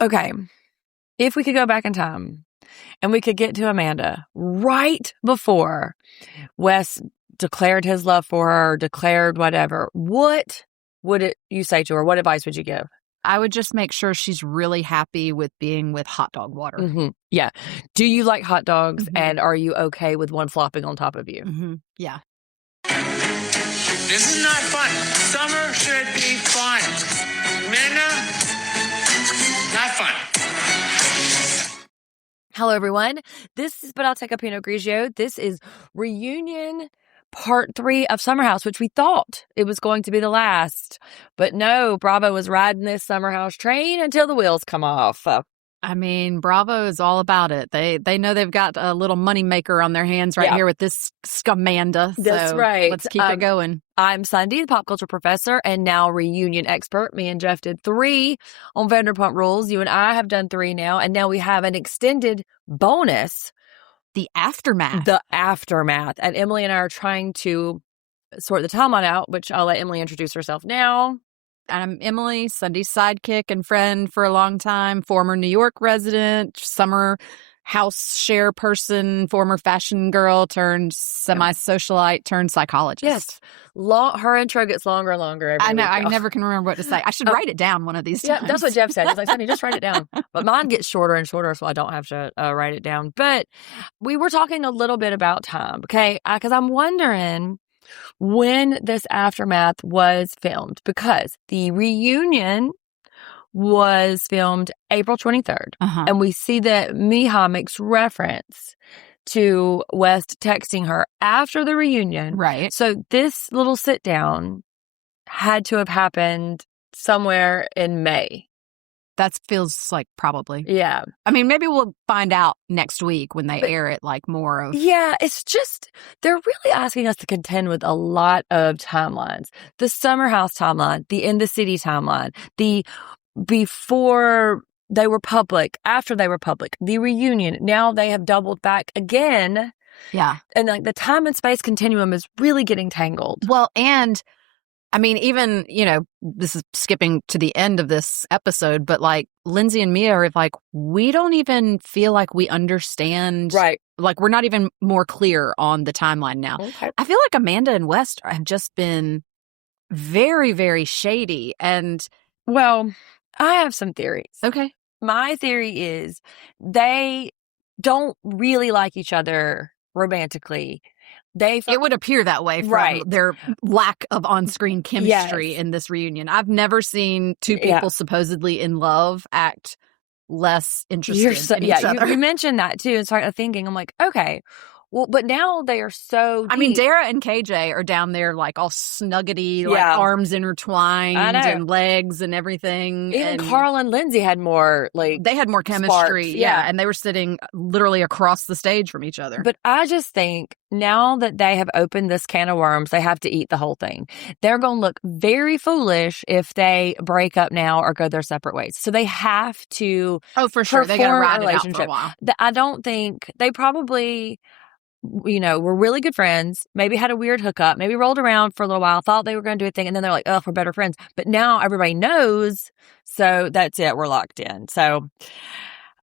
Okay. If we could go back in time and we could get to Amanda right before Wes declared his love for her, declared whatever, what would you say to her? What advice would you give? I would just make sure she's really happy with being with hot dog water. Mm-hmm. Yeah. Do you like hot dogs, and are you okay with one flopping on top of you? Mm-hmm. Yeah. This is not fun. Summer should be fun. Amanda, not fun. Hello, everyone. This is But I'll Take a Pinot Grigio. This is reunion part 3 of Summer House, which we thought it was going to be the last. But no, Bravo was riding this Summer House train until the wheels come off. I mean, Bravo is all about it. They know they've got a little money maker on their hands right here with this Scamanda. That's right. Let's keep it going. I'm Sunday, the pop culture professor and now reunion expert. Me and Jeff did 3 on Vanderpump Rules. You and I have done 3 now. And now we have an extended bonus. The aftermath. The aftermath. And Emily and I are trying to sort the timeline out, which I'll let Emily introduce herself now. I'm Emily, Sunday's sidekick and friend for a long time, former New York resident, summer house share person, former fashion girl turned semi-socialite turned psychologist. Yes. Her intro gets longer and longer every week. I never can remember what to say. I should write it down one of these times. Yeah, that's what Jeff said. He's like, Sunny, just write it down. But mine gets shorter and shorter, so I don't have to write it down. But we were talking a little bit about time, okay? Because I'm wondering when this aftermath was filmed, because the reunion was filmed April 23rd. And we see that Miha makes reference to West texting her after the reunion. Right. So this little sit down had to have happened somewhere in May. That feels like probably. Yeah. I mean, maybe we'll find out next week when they air it, like more of. Yeah, it's just, they're really asking us to contend with a lot of timelines. The Summer House timeline, the In the City timeline, the before they were public, after they were public, the reunion. Now they have doubled back again. Yeah. And like the time and space continuum is really getting tangled. Well, and I mean, even, this is skipping to the end of this episode, but like Lindsay and Mia are like, we don't even feel like we understand. Right. Like we're not even more clear on the timeline now. Okay. I feel like Amanda and West have just been very, very shady. And well, I have some theories. Okay. My theory is they don't really like each other romantically. It would appear that way from their lack of on-screen chemistry in this reunion. I've never seen two people supposedly in love act less interested in each other. You mentioned that too, and started thinking, I'm like, okay, well, but now they are so deep. I mean, Dara and KJ are down there like all snuggety, like arms intertwined and legs and everything. And Carl and Lindsay had more they had more chemistry. Sparks, and they were sitting literally across the stage from each other. But I just think now that they have opened this can of worms, they have to eat the whole thing. They're going to look very foolish if they break up now or go their separate ways. So they have to. Oh, for sure. They got to ride it out for a while. I don't think they probably, were really good friends, maybe had a weird hookup, maybe rolled around for a little while, thought they were going to do a thing, and then they're like, oh, we're better friends. But now everybody knows, so that's it. We're locked in. So,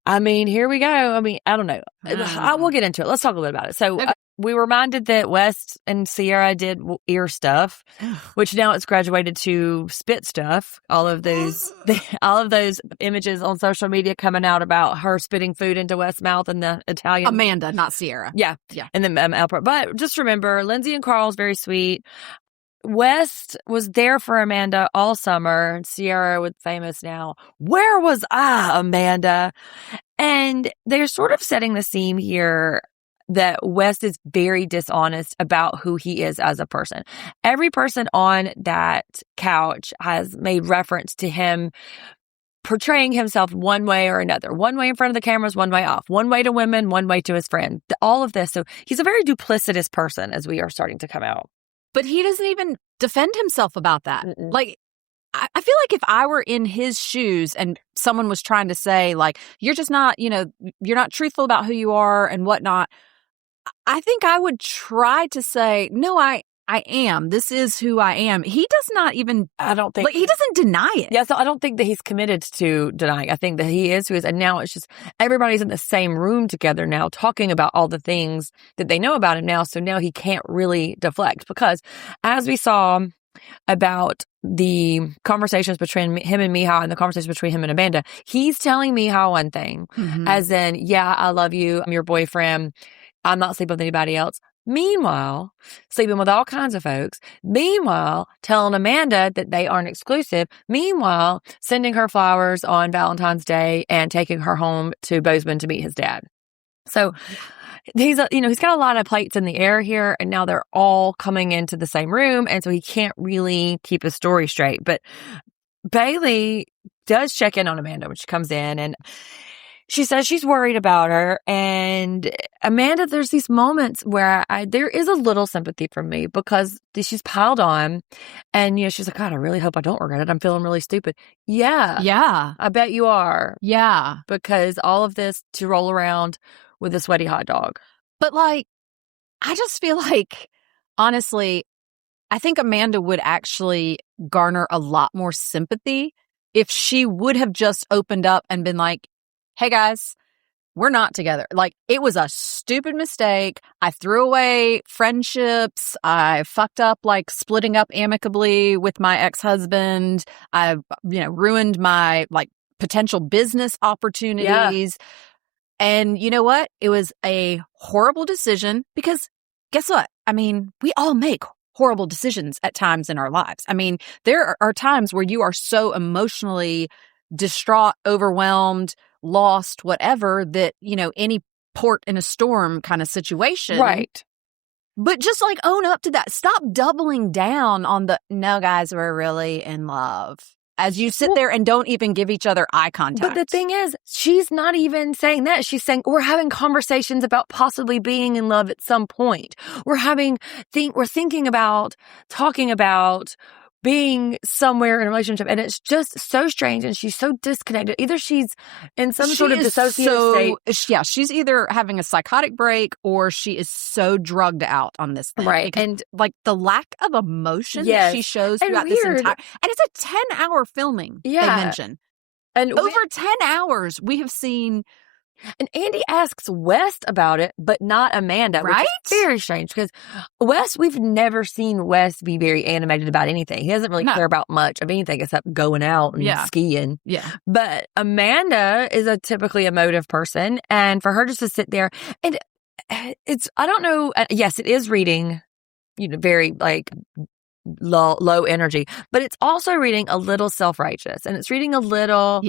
I mean, here we go. I mean, I don't know. I will get into it. Let's talk a little bit about it. So, we were reminded that West and Sierra did ear stuff, which now it's graduated to spit stuff. All of those images on social media coming out about her spitting food into West's mouth and the Italian. Amanda, not Sierra. Yeah. And then Alpert. But just remember, Lindsay and Carl's very sweet. West was there for Amanda all summer. Sierra was famous now. Where was I, Amanda? And they're sort of setting the scene here that West is very dishonest about who he is as a person. Every person on that couch has made reference to him portraying himself one way or another. One way in front of the cameras, one way off. One way to women, one way to his friend. All of this. So he's a very duplicitous person as we are starting to come out. But he doesn't even defend himself about that. Like, I feel like if I were in his shoes and someone was trying to say, like, you're just not, you're not truthful about who you are and whatnot, I think I would try to say, no, I I am. This is who I am. He does not even, I don't think, like, he doesn't deny it. yeah, so I don't think that he's committed to denying. I think that he is who is. And now it's just everybody's in the same room together now talking about all the things that they know about him now. So now he can't really deflect because as we saw about the conversations between him and Mihai and the conversations between him and Amanda, he's telling Mihai one thing, as in, yeah, I love you. I'm your boyfriend. I'm not sleeping with anybody else. Meanwhile, sleeping with all kinds of folks. Meanwhile, telling Amanda that they aren't exclusive. Meanwhile, sending her flowers on Valentine's Day and taking her home to Bozeman to meet his dad. So he's got a lot of plates in the air here, and now they're all coming into the same room, and so he can't really keep his story straight. But Bailey does check in on Amanda when she comes in, and she says she's worried about her. And Amanda, there's these moments where there is a little sympathy from me because she's piled on, and she's like, God, I really hope I don't regret it. I'm feeling really stupid. Yeah, I bet you are. Yeah, because all of this to roll around with a sweaty hot dog. But like, I just feel like, honestly, I think Amanda would actually garner a lot more sympathy if she would have just opened up and been like, hey guys, we're not together. Like, it was a stupid mistake. I threw away friendships. I fucked up, like, splitting up amicably with my ex-husband. I, ruined my, like, potential business opportunities. Yeah. And you know what? It was a horrible decision because guess what? I mean, we all make horrible decisions at times in our lives. I mean, there are times where you are so emotionally distraught, overwhelmed, lost, whatever, that, any port in a storm kind of situation. Right. But just like own up to that. Stop doubling down on no, guys, we're really in love. As you sit there and don't even give each other eye contact. But the thing is, she's not even saying that. She's saying we're having conversations about possibly being in love at some point. We're thinking about talking about being somewhere in a relationship, and it's just so strange, and she's so disconnected. Either she's in some sort of dissociative state. Yeah, she's either having a psychotic break or she is so drugged out on this thing. Right. Because, and like the lack of emotion that she shows throughout this entire... And it's a 10-hour filming, they mention. And over 10 hours, we have seen... And Andy asks West about it, but not Amanda, right? Which is very strange because we've never seen West be very animated about anything. He doesn't really care about much of anything except going out and skiing. Yeah. But Amanda is a typically emotive person, and for her just to sit there, and I don't know, yes, it is reading, very like low energy, but it's also reading a little self-righteous, and it's reading a little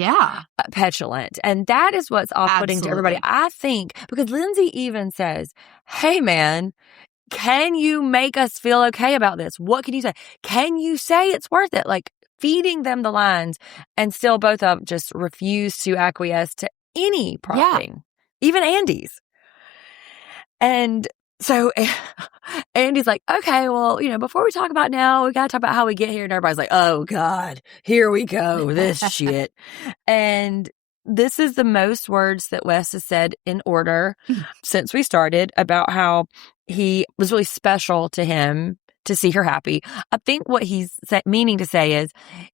petulant, and that is what's off-putting to everybody, I think, because Lindsay even says, hey man, can you make us feel okay about this? What can you say? Can you say it's worth it? Like, feeding them the lines, and still both of them just refuse to acquiesce to any prompting, even Andy's. And so Andy's like, okay, well, before we talk about now, we got to talk about how we get here. And everybody's like, oh, God, here we go, this shit. And this is the most words that Wes has said in order since we started about how he was really special to him to see her happy. I think what he's meaning to say is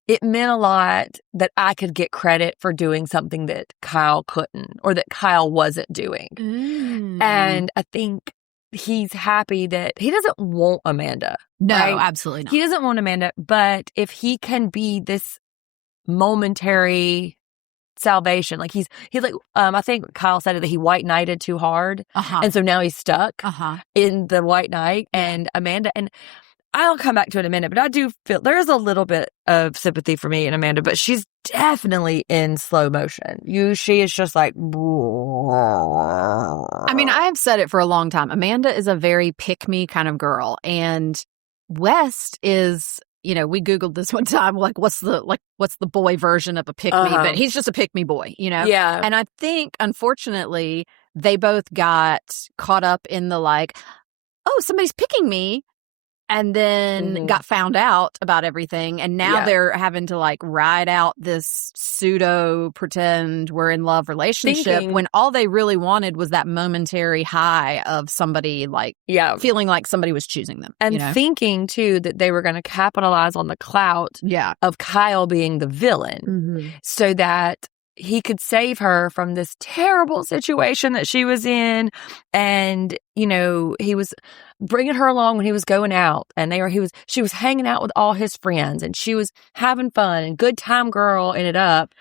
it meant a lot that I could get credit for doing something that Kyle couldn't, or that Kyle wasn't doing. And I think he's happy that he doesn't want Amanda. No, right? absolutely not. He doesn't want Amanda, but if he can be this momentary salvation, like he's like, I think Kyle said it, that he white knighted too hard. And so now he's stuck in the white knight, and Amanda, and I'll come back to it in a minute, but I do feel there's a little bit of sympathy for me and Amanda, but she's definitely in slow motion. She is just like, I mean, I have said it for a long time. Amanda is a very pick-me kind of girl, and West is, we Googled this one time, like, what's the boy version of a pick-me? But he's just a pick-me boy, Yeah. And I think, unfortunately, they both got caught up in the like, oh, somebody's picking me. and then got found out about everything. And now they're having to like ride out this pseudo pretend we're in love relationship when all they really wanted was that momentary high of somebody like feeling like somebody was choosing them. And thinking too that they were going to capitalize on the clout of Kyle being the villain so that he could save her from this terrible situation that she was in. And, you know, he was bringing her along when he was going out, and she was hanging out with all his friends, and she was having fun, and good time girl ended up.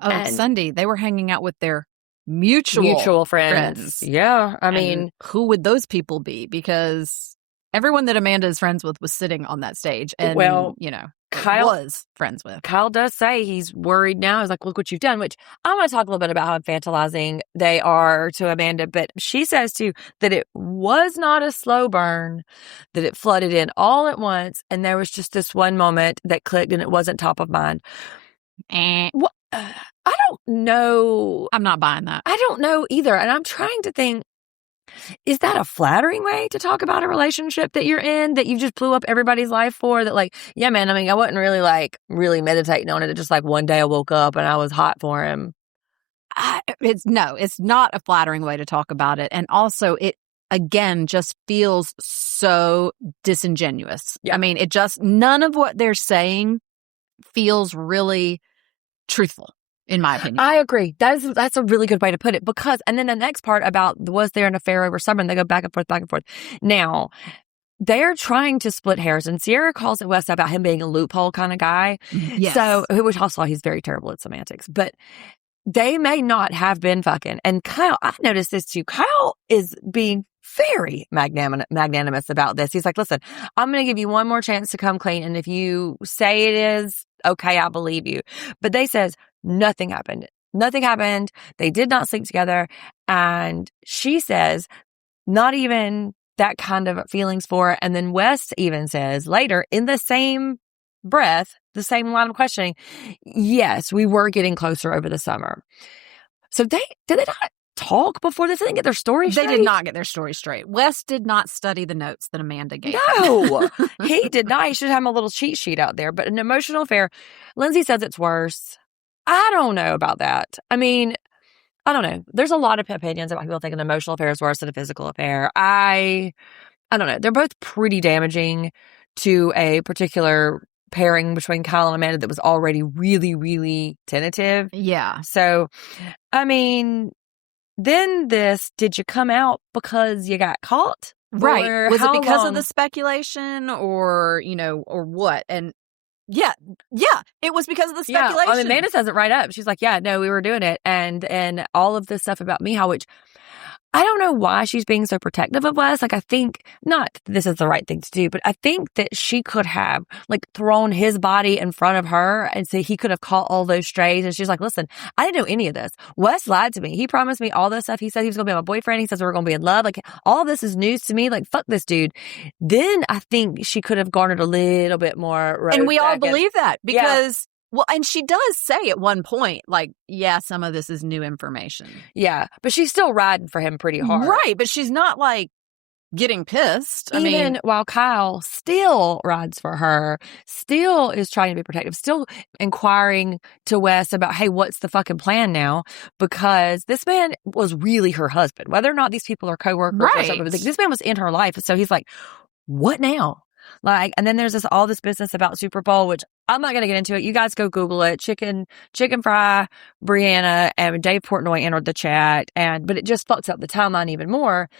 Oh, and Sunday, they were hanging out with their mutual friends. Yeah. I mean, who would those people be? Because everyone that Amanda is friends with was sitting on that stage, and, you know, Kyle was friends with. Kyle does say he's worried now. He's like, look what you've done, which I want to talk a little bit about how infantilizing they are to Amanda. But she says, too, that it was not a slow burn, that it flooded in all at once. And there was just this one moment that clicked and it wasn't top of mind. Well, I don't know. I'm not buying that. I don't know either. And I'm trying to think, is that a flattering way to talk about a relationship that you're in, that you just blew up everybody's life for? That like, yeah, man, I mean, I wasn't really meditating on it. It just like one day I woke up and I was hot for him. It's not a flattering way to talk about it. And also it, again, just feels so disingenuous. Yeah. I mean, none of what they're saying feels really truthful. In my opinion. I agree. That's a really good way to put it, because, and then the next part about was there an affair over summer, and they go back and forth, back and forth. Now, they're trying to split hairs, and Sierra calls it West about him being a loophole kind of guy. Yes. So, which also he's very terrible at semantics, but they may not have been fucking. And Kyle, I noticed this too. Kyle is being very magnanimous about this. He's like, listen, I'm going to give you one more chance to come clean. And if you say it is, okay, I believe you. But they says, nothing happened. Nothing happened. They did not sleep together. And she says, not even that kind of feelings for it. And then Wes even says later in the same breath, the same line of questioning, yes, we were getting closer over the summer. So did they not talk before this? They didn't get their story straight? They did not get their story straight. Wes did not study the notes that Amanda gave him. No, he did not. He should have a little cheat sheet out there. But an emotional affair, Lindsay says it's worse. I don't know about that. I mean, I don't know. There's a lot of opinions about people think an emotional affair is worse than a physical affair. I don't know. They're both pretty damaging to a particular pairing between Kyle and Amanda that was already really, really tentative. Yeah. So, I mean, then did you come out because you got caught? Right. Or was it because of the speculation or what? And yeah, it was because of the speculation. Yeah, I mean, Amanda says it right up. She's like, yeah, no, we were doing it. And all of this stuff about Miha, which I don't know why she's being so protective of Wes. Like, I think not that this is the right thing to do, but I think that she could have like thrown his body in front of her and so he could have caught all those strays. And she's like, listen, I didn't know any of this. Wes lied to me. He promised me all this stuff. He said he was going to be my boyfriend. He says we were going to be in love. Like, all of this is news to me. Like, fuck this dude. Then I think she could have garnered a little bit more. And we all believe that because... Well, and she does say at one point, like, yeah, some of this is new information. Yeah, but she's still riding for him pretty hard. Right, but she's not, like, getting pissed. Even while Kyle still rides for her, still is trying to be protective, still inquiring to Wes about, hey, what's the fucking plan now? Because this man was really her husband. Whether or not these people are coworkers or something, but this man was in her life. So he's like, what now? Like, and then there's all this business about Super Bowl, which I'm not going to get into it. You guys go Google it. Chicken Fry, Brianna, and Dave Portnoy entered the chat. But it just fucks up the timeline even more.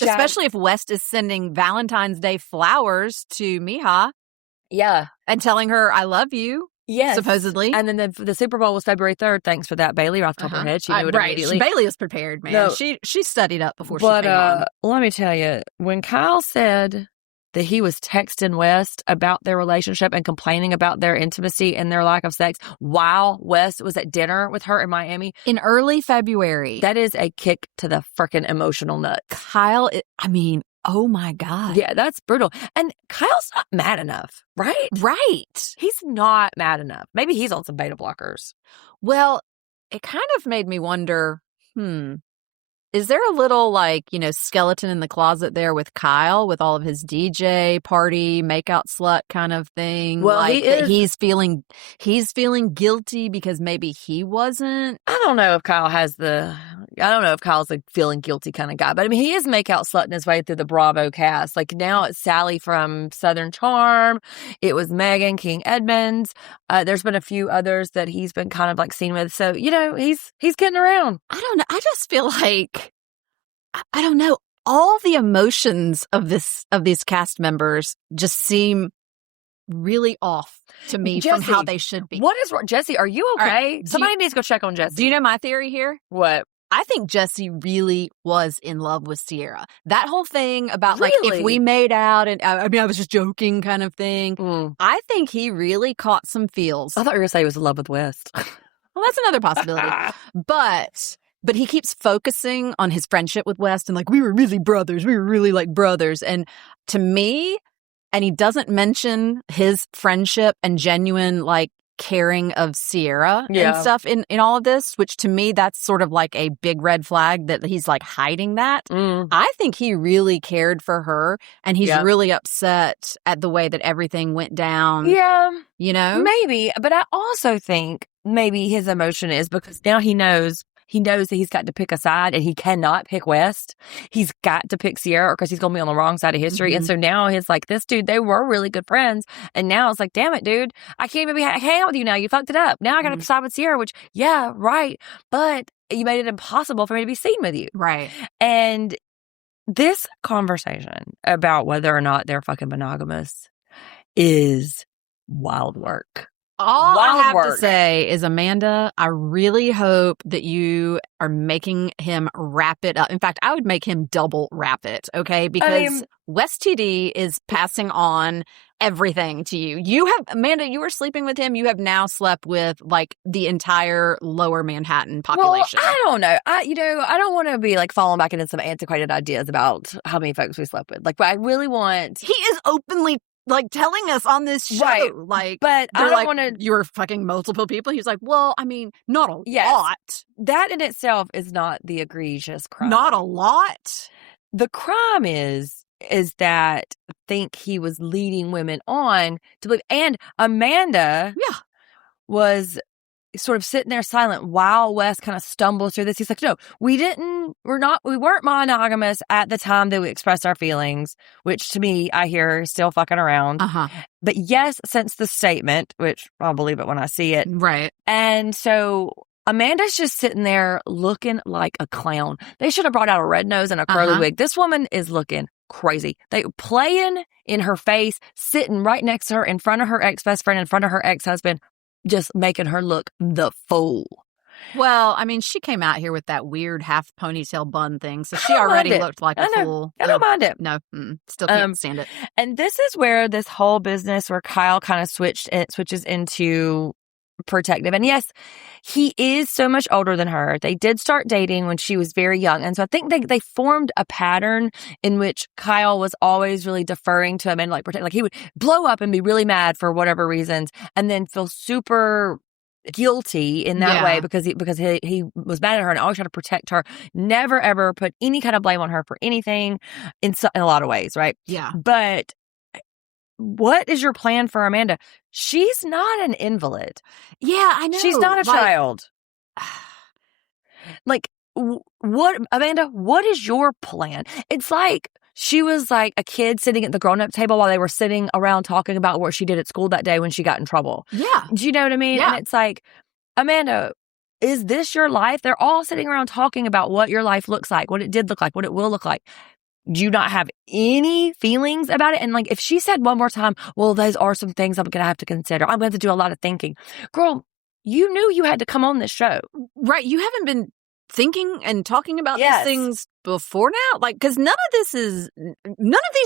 Especially if West is sending Valentine's Day flowers to Miha. Yeah. And telling her, I love you. Yes. Supposedly. And then the Super Bowl was February 3rd. Thanks for that, Bailey. Right off the top of her head. She knew it immediately. Bailey was prepared, man. No, she studied up before she came on. Let me tell you, when Kyle said that he was texting West about their relationship and complaining about their intimacy and their lack of sex while West was at dinner with her in Miami. In early February. That is a kick to the freaking emotional nuts. Kyle, oh my God. Yeah, that's brutal. And Kyle's not mad enough, right? Right. He's not mad enough. Maybe he's on some beta blockers. Well, it kind of made me wonder, Is there a little skeleton in the closet there with Kyle with all of his DJ party makeout slut kind of thing? Well, he's feeling guilty because maybe he wasn't. I don't know if Kyle's a feeling guilty kind of guy, but I mean, he is makeout slutting his way through the Bravo cast. Like now it's Sally from Southern Charm. It was Megan King Edmonds. There's been a few others that he's been kind of like seen with. So, he's getting around. I don't know. I just feel like, I don't know. All the emotions of these cast members just seem really off to me from how they should be. What is wrong? Jesse, are you okay? Right. Somebody needs to go check on Jesse. Do you know my theory here? What? I think Jesse really was in love with Sierra. That whole thing about if we made out and I was just joking kind of thing. I think he really caught some feels. I thought you were going to say he was in love with West. Well, that's another possibility. But he keeps focusing on his friendship with West and we were really brothers. We were really like brothers. And to me, and he doesn't mention his friendship and genuine caring of Sierra and stuff in all of this, which to me, that's sort of like a big red flag that he's hiding that. I think he really cared for her and he's really upset at the way that everything went down. Yeah. Maybe. But I also think maybe his emotion is because now he knows that he's got to pick a side and he cannot pick West. He's got to pick Sierra because he's going to be on the wrong side of history. And so now he's this dude, they were really good friends. And now it's damn it, dude, I can't even hang out with you now. You fucked it up. Now I got to side with Sierra, which, yeah, right. But you made it impossible for me to be seen with you. Right. And this conversation about whether or not they're fucking monogamous is wild work. All I have to say is, Amanda, I really hope that you are making him wrap it up. In fact, I would make him double wrap it, okay? Because West TD is passing on everything to you. Amanda, you were sleeping with him. You have now slept with the entire lower Manhattan population. Well, I don't know. I don't want to be falling back into some antiquated ideas about how many folks we slept with. But I really want. He is openly telling us on this show, right. But I don't want to. You were fucking multiple people. He's well, I mean, not a lot. That in itself is not the egregious crime. Not a lot. The crime is that I think he was leading women on to believe, and Amanda, was sort of sitting there silent while Wes kind of stumbles through this. He's no, we weren't monogamous at the time that we expressed our feelings, which to me, I hear still fucking around. But yes, since the statement, which I'll believe it when I see it. Right. And so Amanda's just sitting there looking like a clown. They should have brought out a red nose and a curly wig. This woman is looking crazy. They playing in her face, sitting right next to her, in front of her ex-best friend, in front of her ex-husband, just making her look the fool. Well, I mean, she came out here with that weird half ponytail bun thing, so she already looked like a fool. I don't mind it. No, still can't stand it. And this is where this whole business where Kyle kind of switches into protective. And yes, he is so much older than her. They did start dating when she was very young. And so I think they formed a pattern in which Kyle was always really deferring to him and protect. He would blow up and be really mad for whatever reasons and then feel super guilty in that way because he was mad at her and always tried to protect her. Never ever put any kind of blame on her for anything in a lot of ways, right? Yeah. But what is your plan for Amanda? She's not an invalid. Yeah, I know. She's not a child. What, Amanda, what is your plan? It's she was like a kid sitting at the grown-up table while they were sitting around talking about what she did at school that day when she got in trouble. Yeah. Do you know what I mean? Yeah. And it's Amanda, is this your life? They're all sitting around talking about what your life looks like, what it did look like, what it will look like. Do you not have any feelings about it? And if she said one more time, well, those are some things I'm going to have to consider. I'm going to have to do a lot of thinking. Girl, you knew you had to come on this show. Right. You haven't been thinking and talking about these things before now? Because none of these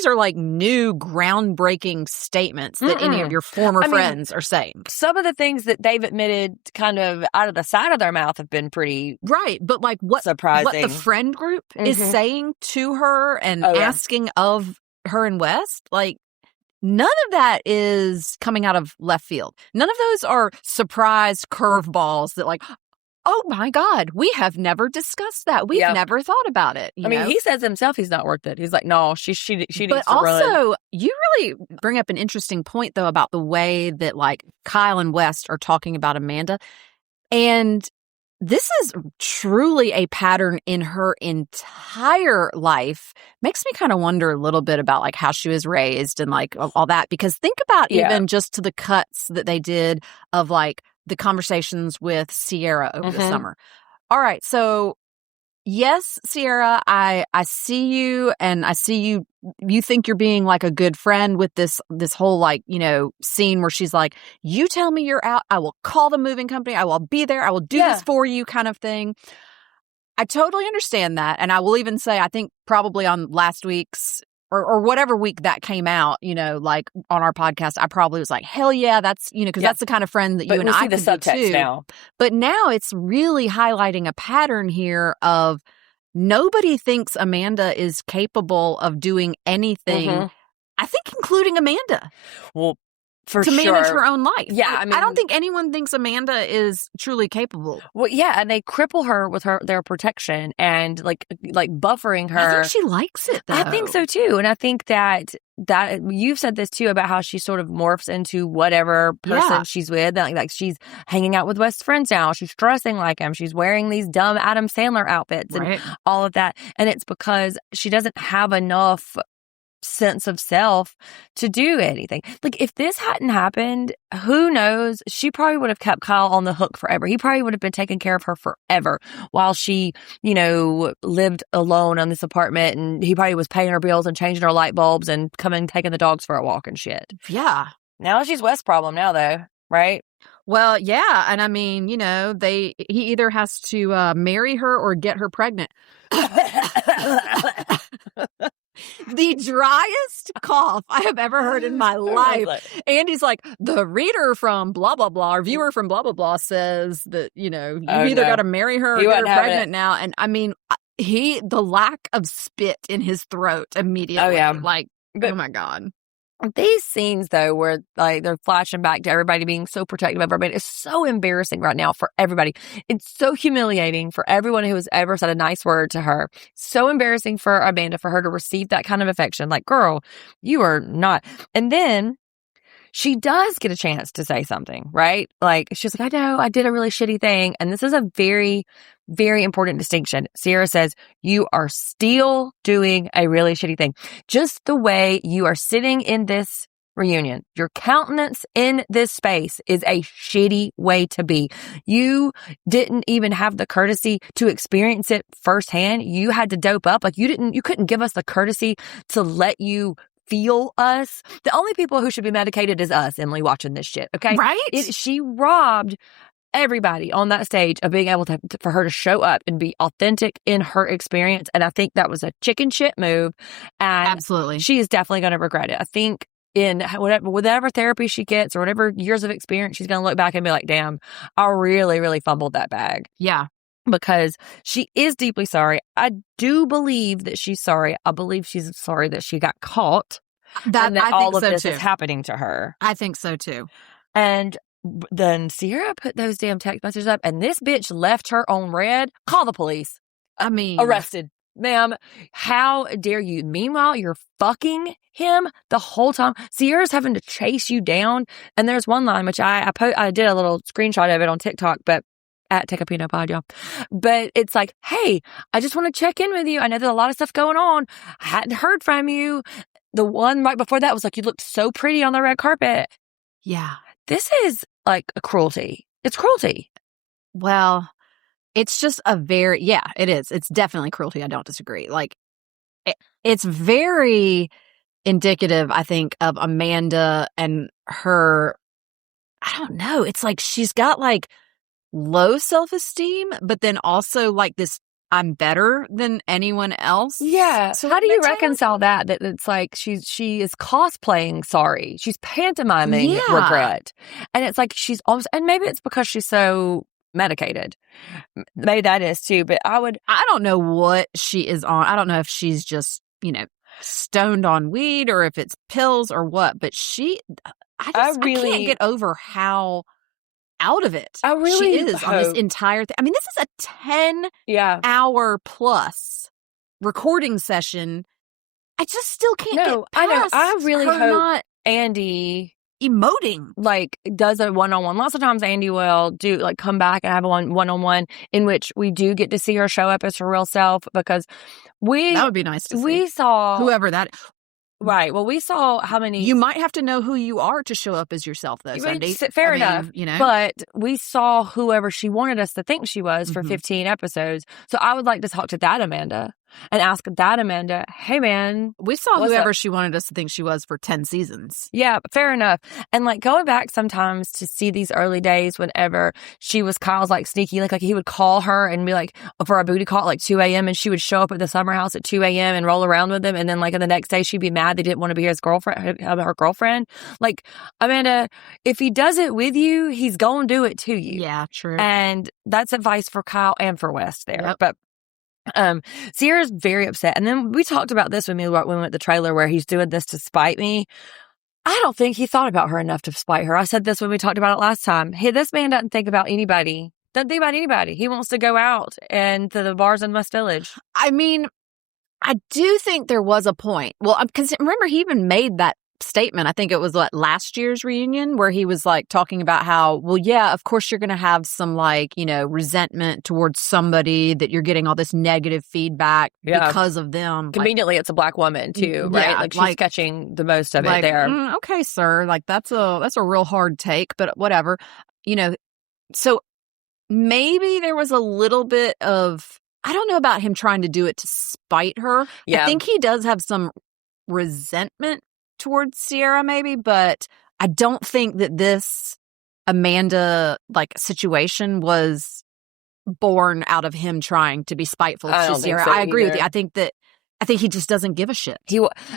are new groundbreaking statements that any of your former friends are saying. Some of the things that they've admitted kind of out of the side of their mouth have been pretty right. But what surprising. What the friend group is saying to her and asking of her and West, none of that is coming out of left field. None of those are surprise curveballs that Oh my God, we have never discussed that. We've Yeah. never thought about it. I mean, he says himself he's not worth it. He's like, no, she needs to run. But also, you really bring up an interesting point, though, about the way that, like, Kyle and West are talking about Amanda. And this is truly a pattern in her entire life. Makes me kind of wonder a little bit about, like, how she was raised and, like, all that. Because think about even just to the cuts that they did of, like, the conversations with Sierra over the summer. All right, so yes, Sierra, I see you, and I see you think you're being like a good friend with this whole, like, you know, scene where she's like, you tell me you're out, I will call the moving company, I will be there, I will do this for you, kind of thing. I totally understand that. And I will even say, I think probably on last week's or whatever week that came out, you know, like on our podcast, I probably was like, hell yeah, that's, you know, because that's the kind of friend that you and I see the could be subtext too. now. But now it's really highlighting a pattern here of nobody thinks Amanda is capable of doing anything. I think including Amanda. Well, for to manage her own life. Yeah, Like, I mean, I don't think anyone thinks Amanda is truly capable. Well, yeah, and they cripple her with their protection and like buffering her. I think she likes it, though. I think so too, and I think that you've said this too about how she sort of morphs into whatever person she's with. Like she's hanging out with West's friends now. She's dressing like him. She's wearing these dumb Adam Sandler outfits and all of that, and it's because she doesn't have enough sense of self to do anything. Like, if this hadn't happened, who knows? She probably would have kept Kyle on the hook forever. He probably would have been taking care of her forever while she, you know, lived alone on this apartment, and he probably was paying her bills and changing her light bulbs and coming taking the dogs for a walk and shit. Yeah. Now she's West's problem now, though, right? Well, yeah, and I mean, you know, he either has to marry her or get her pregnant. The driest cough I have ever heard in my life. Andy's like, the reader from blah, blah, blah, or viewer from blah, blah, blah says that, you know, you either got to marry her or get her pregnant now. And I mean, the lack of spit in his throat immediately. Oh, yeah. Like, oh my God. These scenes, though, where like they're flashing back to everybody being so protective of everybody, is so embarrassing right now for everybody. It's so humiliating for everyone who has ever said a nice word to her. So embarrassing for Amanda, for her to receive that kind of affection. Like, girl, you are not. And then she does get a chance to say something, right? Like, she's like, I know, I did a really shitty thing. And this is a very, very important distinction. Sierra says, you are still doing a really shitty thing. Just the way you are sitting in this reunion, your countenance in this space is a shitty way to be. You didn't even have the courtesy to experience it firsthand. You had to dope up. Like, you couldn't give us the courtesy to let you feel us. The only people who should be medicated is us, Emily, watching this shit. Okay. Right. She robbed everybody on that stage of being able for her to show up and be authentic in her experience. And I think that was a chicken shit move. And absolutely, she is definitely going to regret it. I think in whatever therapy she gets or whatever years of experience, she's going to look back and be like, damn, I really, really fumbled that bag. Yeah. Because she is deeply sorry. I do believe that she's sorry. I believe she's sorry that she got caught. And that all of this is happening to her. I think so too. And then Sierra put those damn text messages up, and this bitch left her on red. Call the police. I mean, arrested. Ma'am, how dare you? Meanwhile, you're fucking him the whole time. Sierra's having to chase you down. And there's one line, which I did a little screenshot of it on TikTok, but at Take a Pinot Pod, y'all. But it's like, hey, I just want to check in with you. I know there's a lot of stuff going on. I hadn't heard from you. The one right before that was like, you looked so pretty on the red carpet. Yeah. This is like a cruelty. It's cruelty. Well, it's just it is. It's definitely cruelty. I don't disagree. Like, it's very indicative, I think, of Amanda and her, I don't know. It's like she's got like low self-esteem, but then also like this, I'm better than anyone else. Yeah. So how do you reconcile that it's like she is cosplaying sorry. She's pantomiming regret. And it's like she's almost, and maybe it's because she's so medicated. Maybe that is too, but I don't know what she is on. I don't know if she's just, you know, stoned on weed or if it's pills or what, but I can't get over how out of it. I really she is on this hope- entire thing. I mean, this is a 10 Yeah. hour plus recording session. I just still can't No, get past I know. I really her hope not Andy emoting. like does a one-on-one. Lots of times Andy will do like come back and have a one-on-one in which we do get to see her show up as her real self, because That would be nice to see. we saw Whoever that. right. Well, we saw how many You might have to know who you are to show up as yourself, though, Sunday. Fair enough. You know? But we saw whoever she wanted us to think she was for 15 episodes. So I would like to talk to that Amanda and ask that Amanda, hey, man. We saw what's whoever up? she wanted us to think she was for 10 seasons. Yeah, fair enough. And like going back sometimes to see these early days whenever she was Kyle's like sneaky, like he would call her and be like for a booty call at like 2 a.m. and she would show up at the summer house at 2 a.m. and roll around with him. And then like the next day she'd be mad they didn't want to be his girlfriend, her girlfriend. Like, Amanda, if he does it with you, he's going to do it to you. Yeah, true. And that's advice for Kyle and for West there. Yep. But Sierra's very upset. And then we talked about this when we went to the trailer where he's doing this to spite me. I don't think he thought about her enough to spite her. I said this when we talked about it last time. Hey, this man doesn't think about anybody. Doesn't think about anybody. He wants to go out and to the bars in West Village. I mean, I do think there was a point. Well, because remember, he even made that statement. I think it was last year's reunion where he was like talking about how, well, yeah, of course you're going to have some like, you know, resentment towards somebody that you're getting all this negative feedback because of them. Conveniently, it's a black woman too, right? Yeah, like she's catching the most of it there. Okay, sir. Like that's a real hard take, but whatever. You know, so maybe there was a little bit of, I don't know about him trying to do it to spite her. Yeah. I think he does have some resentment towards Sierra maybe, but I don't think that this Amanda like situation was born out of him trying to be spiteful to Sierra. I agree with you. I think he just doesn't give a shit.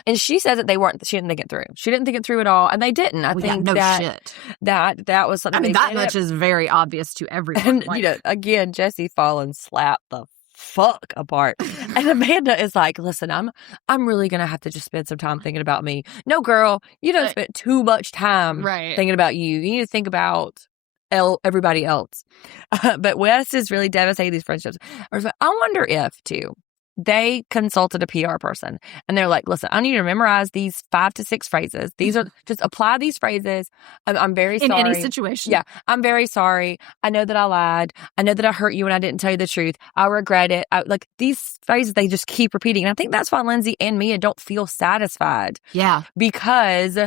And she says that she didn't think it through. She didn't think it through at all, and they didn't. I think that was something. I mean, that much is very obvious to everyone. And you know, again, Jesse Fallen slapped the fuck apart, and Amanda is like, "Listen, I'm really gonna have to just spend some time thinking about me." No, girl, you don't spend too much time thinking about you. You need to think about everybody else. But Wes is really devastating these friendships. I wonder if too. They consulted a PR person and they're like, listen, I need you to memorize these 5 to 6 phrases. These are just apply these phrases. I'm very sorry. In any situation. Yeah. I'm very sorry. I know that I lied. I know that I hurt you when I didn't tell you the truth. I regret it. Like these phrases, they just keep repeating. And I think that's why Lindsay and Mia don't feel satisfied. Yeah. Because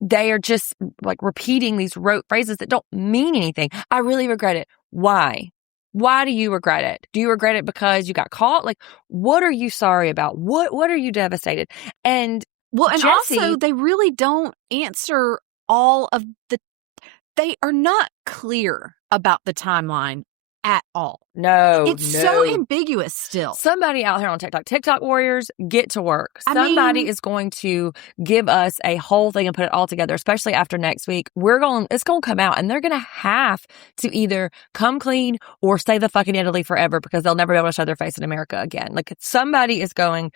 they are just like repeating these rote phrases that don't mean anything. I really regret it. Why? Why do you regret it? Do you regret it because you got caught? Like, what are you sorry about? What are you devastated? And Jesse, also they really don't answer all of they are not clear about the timeline at all. No, it's so ambiguous still. Somebody out here on TikTok warriors, get to work. Somebody is going to give us a whole thing and put it all together, especially after next week. It's going to come out and they're going to have to either come clean or stay the fuck in Italy forever because they'll never be able to show their face in America again. Like somebody is going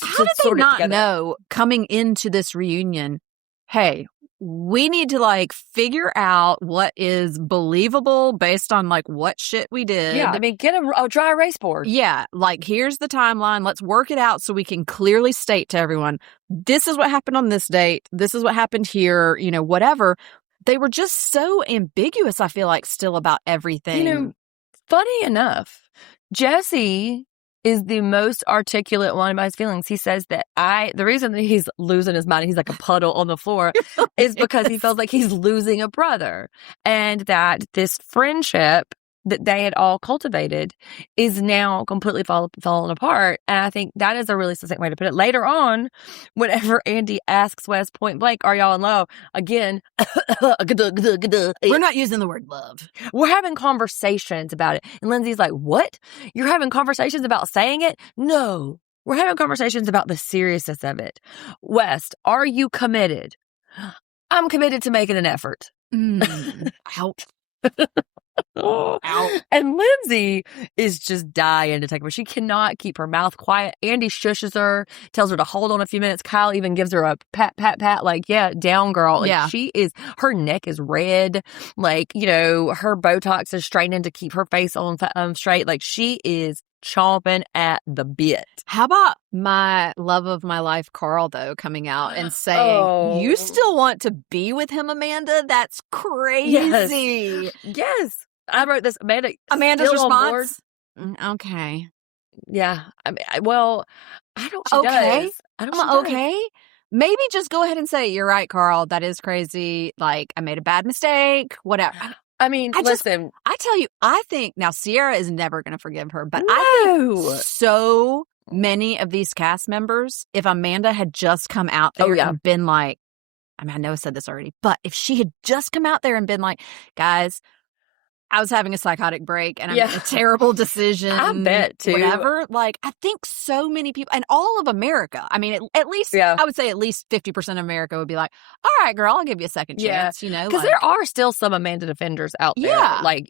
How did they not know coming into this reunion, hey, we need to like figure out what is believable based on like what shit we did. Yeah, I mean, get a dry erase board. Yeah, like here's the timeline. Let's work it out so we can clearly state to everyone, this is what happened on this date. This is what happened here, you know, whatever. They were just so ambiguous, I feel like, still about everything. You know, funny enough, Jesse is the most articulate one about his feelings. He says that the reason that he's losing his mind, he's like a puddle on the floor, is because he feels like he's losing a brother. And that this friendship that they had all cultivated is now completely falling apart. And I think that is a really succinct way to put it. Later on, whenever Andy asks Wes point blank, are y'all in love? Again, we're not using the word love. We're having conversations about it. And Lindsay's like, what? You're having conversations about saying it? No. We're having conversations about the seriousness of it. West, are you committed? I'm committed to making an effort. Ouch. Oh. Ow. And Lindsay is just dying to take her. She cannot keep her mouth quiet. Andy shushes her, tells her to hold on a few minutes. Kyle even gives her a pat, pat, pat, like, yeah, down, girl. Like, Yeah. her neck is red. Like, her Botox is straightening to keep her face on straight. Like, she is chomping at the bit. How about my love of my life, Carl, though, coming out and saying, you still want to be with him, Amanda? That's crazy. Yes. I wrote this. Amanda's still on board. response? Okay. Yeah. I mean, I don't she Okay. does. I don't she does. Okay. Maybe just go ahead and say, you're right, Carl. That is crazy. Like, I made a bad mistake. Whatever. I mean, listen. I tell you, I think now Sierra is never going to forgive her, but No. I think so many of these cast members, if Amanda had just come out there and been like, I mean, I know I said this already, but if she had just come out there and been like, guys, I was having a psychotic break and I made a terrible decision. I bet too. Whatever. Like, I think so many people and all of America. I mean, at least, I would say at least 50% of America would be like, all right, girl, I'll give you a second chance, Because there are still some Amanda defenders out there. Yeah. Like,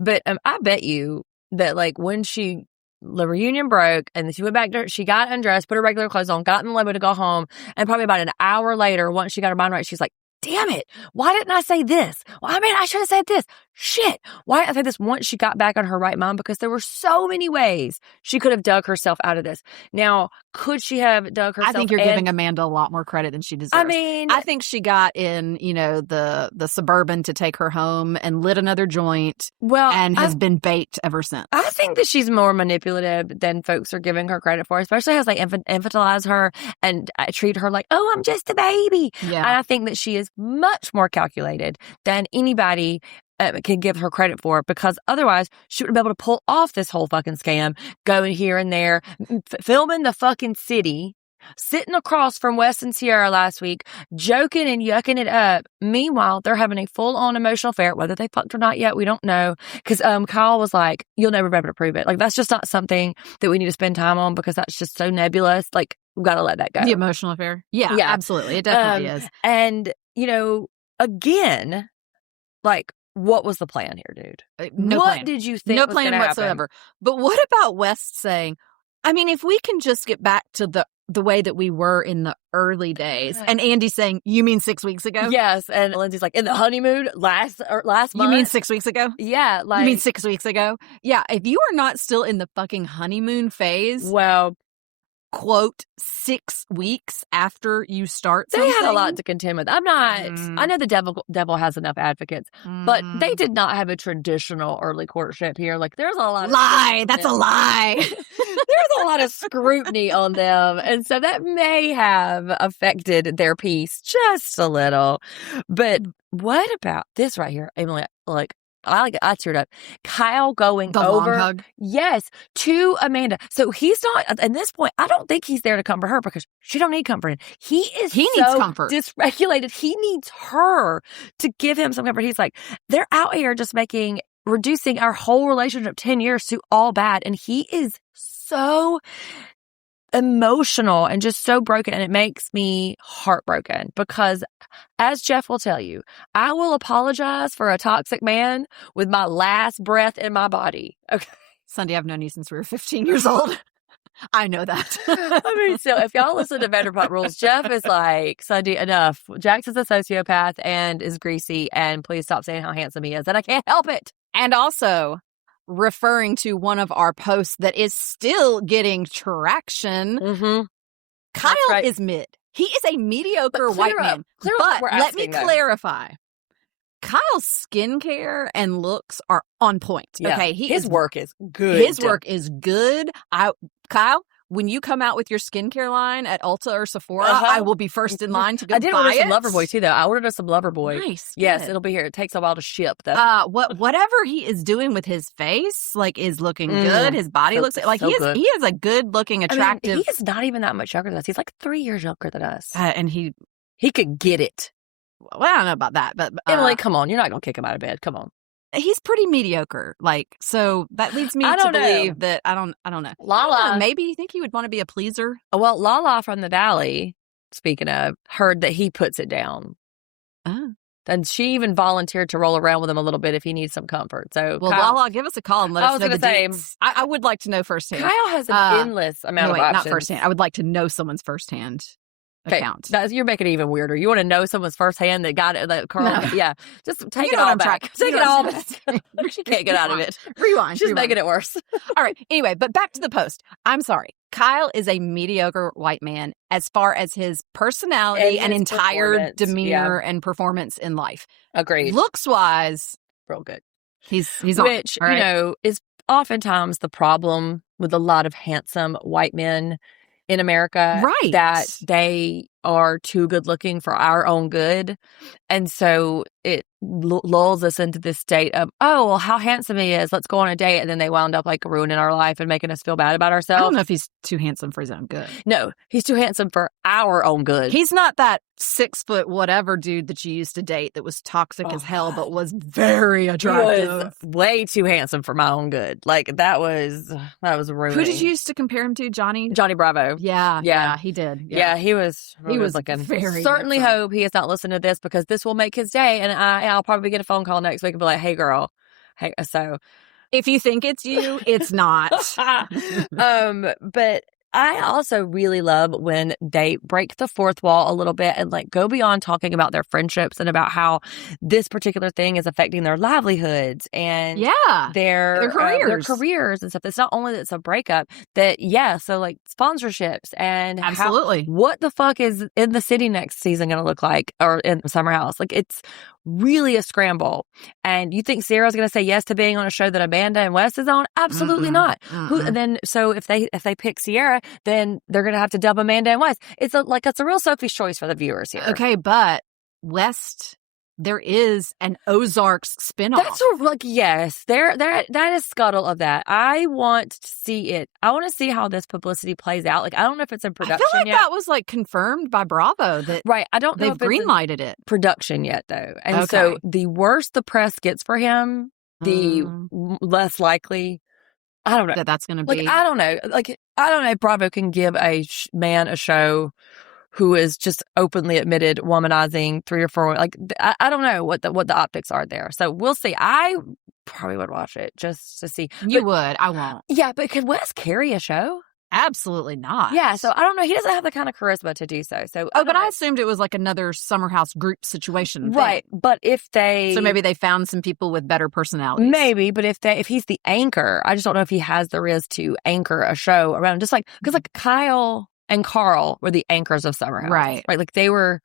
but I bet you that, like, when the reunion broke and she went back to she got undressed, put her regular clothes on, got in the limo to go home, and probably about an hour later, once she got her mind right, she's like, damn it, why didn't I say this? Well, I mean, I should have said this. Shit, why didn't I say this once she got back on her right mind? Because there were so many ways she could have dug herself out of this. Now, could she have dug herself? I think you're giving Amanda a lot more credit than she deserves. I mean, I think she got in, the Suburban to take her home and lit another joint and has been baked ever since. I think that she's more manipulative than folks are giving her credit for, especially as they infantilize her and treat her like, oh, I'm just a baby. Yeah. And I think that she is much more calculated than anybody can give her credit for, because otherwise she would be able to pull off this whole fucking scam, going here and there, filming the fucking city, sitting across from Wes and Sierra last week, joking and yucking it up. Meanwhile, they're having a full-on emotional affair. Whether they fucked or not yet, we don't know. Because Kyle was like, you'll never be able to prove it. Like, that's just not something that we need to spend time on because that's just so nebulous. Like, we've got to let that go. The emotional affair? Yeah, absolutely. It definitely is. And, again, like, what was the plan here, dude? No what plan. Did you think No was plan whatsoever. But what about West saying, I mean, if we can just get back to the way that we were in the early days, and Andy saying, you mean 6 weeks ago? Yes, and Lindsay's like, in the honeymoon last month? You mean 6 weeks ago? Yeah, like, you mean 6 weeks ago? Yeah, if you are not still in the fucking honeymoon phase, well, quote, 6 weeks after you start they something. had a lot to contend with. I'm not, I know the devil has enough advocates, but they did not have a traditional early courtship here. Like, there's a lot of That's a lie. There's a lot of scrutiny on them. And so that may have affected their peace just a little. But what about this right here, Emily? Like, I teared up. Kyle going the over, long hug. Yes, to Amanda. So he's not at this point. I don't think he's there to comfort her because she don't need comforting. He needs comfort. Dysregulated. He needs her to give him some comfort. He's like, they're out here just reducing our whole relationship 10 years to all bad, and he is so emotional and just so broken, and it makes me heartbroken because, as Jeff will tell you, I will apologize for a toxic man with my last breath in my body. Okay, Sunday, I've known you since we were 15 years old. I know that. I mean, so if y'all listen to Vanderpump Rules, Jeff is like, Sunday, enough. Jax is a sociopath and is greasy, and please stop saying how handsome he is, and I can't help it. And also, referring to one of our posts that is still getting traction, Kyle is mid. He is a mediocre white man. But let me clarify. Kyle's skincare and looks are on point. Yeah. Okay, his work is good. His work is good. Kyle, when you come out with your skincare line at Ulta or Sephora, I will be first in line to go buy it. I did order some Loverboy too, though. I ordered us some Loverboy. Nice. Yes, good. it'll be here. It takes a while to ship, though. Whatever he is doing with his face, like, is looking good. His body looks like he is a good looking, attractive. I mean, he is not even that much younger than us. He's like 3 years younger than us, and he could get it. Well, I don't know about that, but Emily, come on, you're not gonna kick him out of bed. Come on. He's pretty mediocre. Like, so that leads me to believe that I don't know. Lala, maybe you think he would want to be a pleaser? Well, Lala from the Valley, speaking of, heard that he puts it down. Oh. And she even volunteered to roll around with him a little bit if he needs some comfort. So, Well, Kyle, Lala, give us a call and let us know the dates. I would like to know firsthand. Kyle has an endless amount of options. Not firsthand. I would like to know someone's firsthand account. You're making it even weirder. You want to know someone's firsthand that got it, that Carl. No. Yeah, just take it all back. Take it all back. She can't get out of it. Rewind. She's making it worse. All right. Anyway, but back to the post. I'm sorry. Kyle is a mediocre white man as far as his personality and entire demeanor and performance in life. Agreed. Looks wise, real good. He's which you know is oftentimes the problem with a lot of handsome white men in America, right? That they are too good looking for our own good, and so it lulls us into this state of, oh, well, how handsome he is, let's go on a date, and then they wound up like ruining our life and making us feel bad about ourselves. I don't know if he's too handsome for his own good. No, he's too handsome for our own good. He's not that 6 foot whatever dude that you used to date that was toxic as hell but was very attractive. He was way too handsome for my own good. Like that was ruining. Who did you used to compare him to? Johnny Bravo. Yeah, he did. Yeah, he was looking. Very certainly handsome. Hope he is not listening to this because this will make his day, and I'll probably get a phone call next week and be like, hey girl, hey, so if you think it's you, it's not. But I also really love when they break the fourth wall a little bit and like go beyond talking about their friendships and about how this particular thing is affecting their livelihoods and their careers and stuff. It's not only that it's a breakup, that so like sponsorships and absolutely what the fuck is in the city next season going to look like, or in Summer House. Like it's really a scramble. And you think Sierra's going to say yes to being on a show that Amanda and Wes is on? Absolutely not. So if they pick Sierra, then they're going to have to dub Amanda and Wes. It's a real Sophie's choice for the viewers here. Okay, but West, there is an Ozarks spinoff. That's yes, that is scuttle of that. I want to see it. I want to see how this publicity plays out. Like I don't know if it's in production I feel like yet. that was like confirmed by Bravo that right. I don't know they've if it's greenlighted it. Production yet though, and so the worse the press gets for him, the less likely. I don't know that's going to be. I don't know. I don't know if Bravo can give a man a show who is just openly admitted womanizing 3 or 4. Like I don't know what the optics are there. So we'll see. I probably would watch it just to see. You would. I won't. Yeah, but could Wes carry a show? Absolutely not. Yeah, so I don't know. He doesn't have the kind of charisma to do so. So I assumed it was like another Summer House group situation. Right. But so maybe they found some people with better personalities. Maybe, but if he's the anchor, I just don't know if he has the riz to anchor a show around. Just like because like Kyle and Carl were the anchors of Summer House, right? Like they were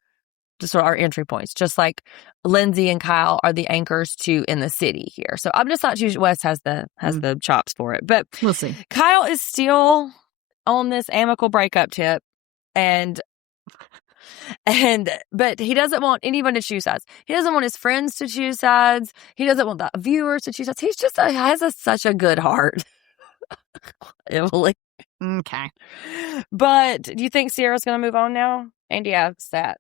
just sort of our entry points. Just like Lindsay and Kyle are the anchors to In the City here. So I'm just not sure Wes has the chops for it, but we'll see. Kyle is still on this amicable breakup tip, but he doesn't want anyone to choose sides. He doesn't want his friends to choose sides. He doesn't want the viewers to choose sides. He's just such a good heart. Emily. Okay. But do you think Sierra's going to move on now? Andy asks that.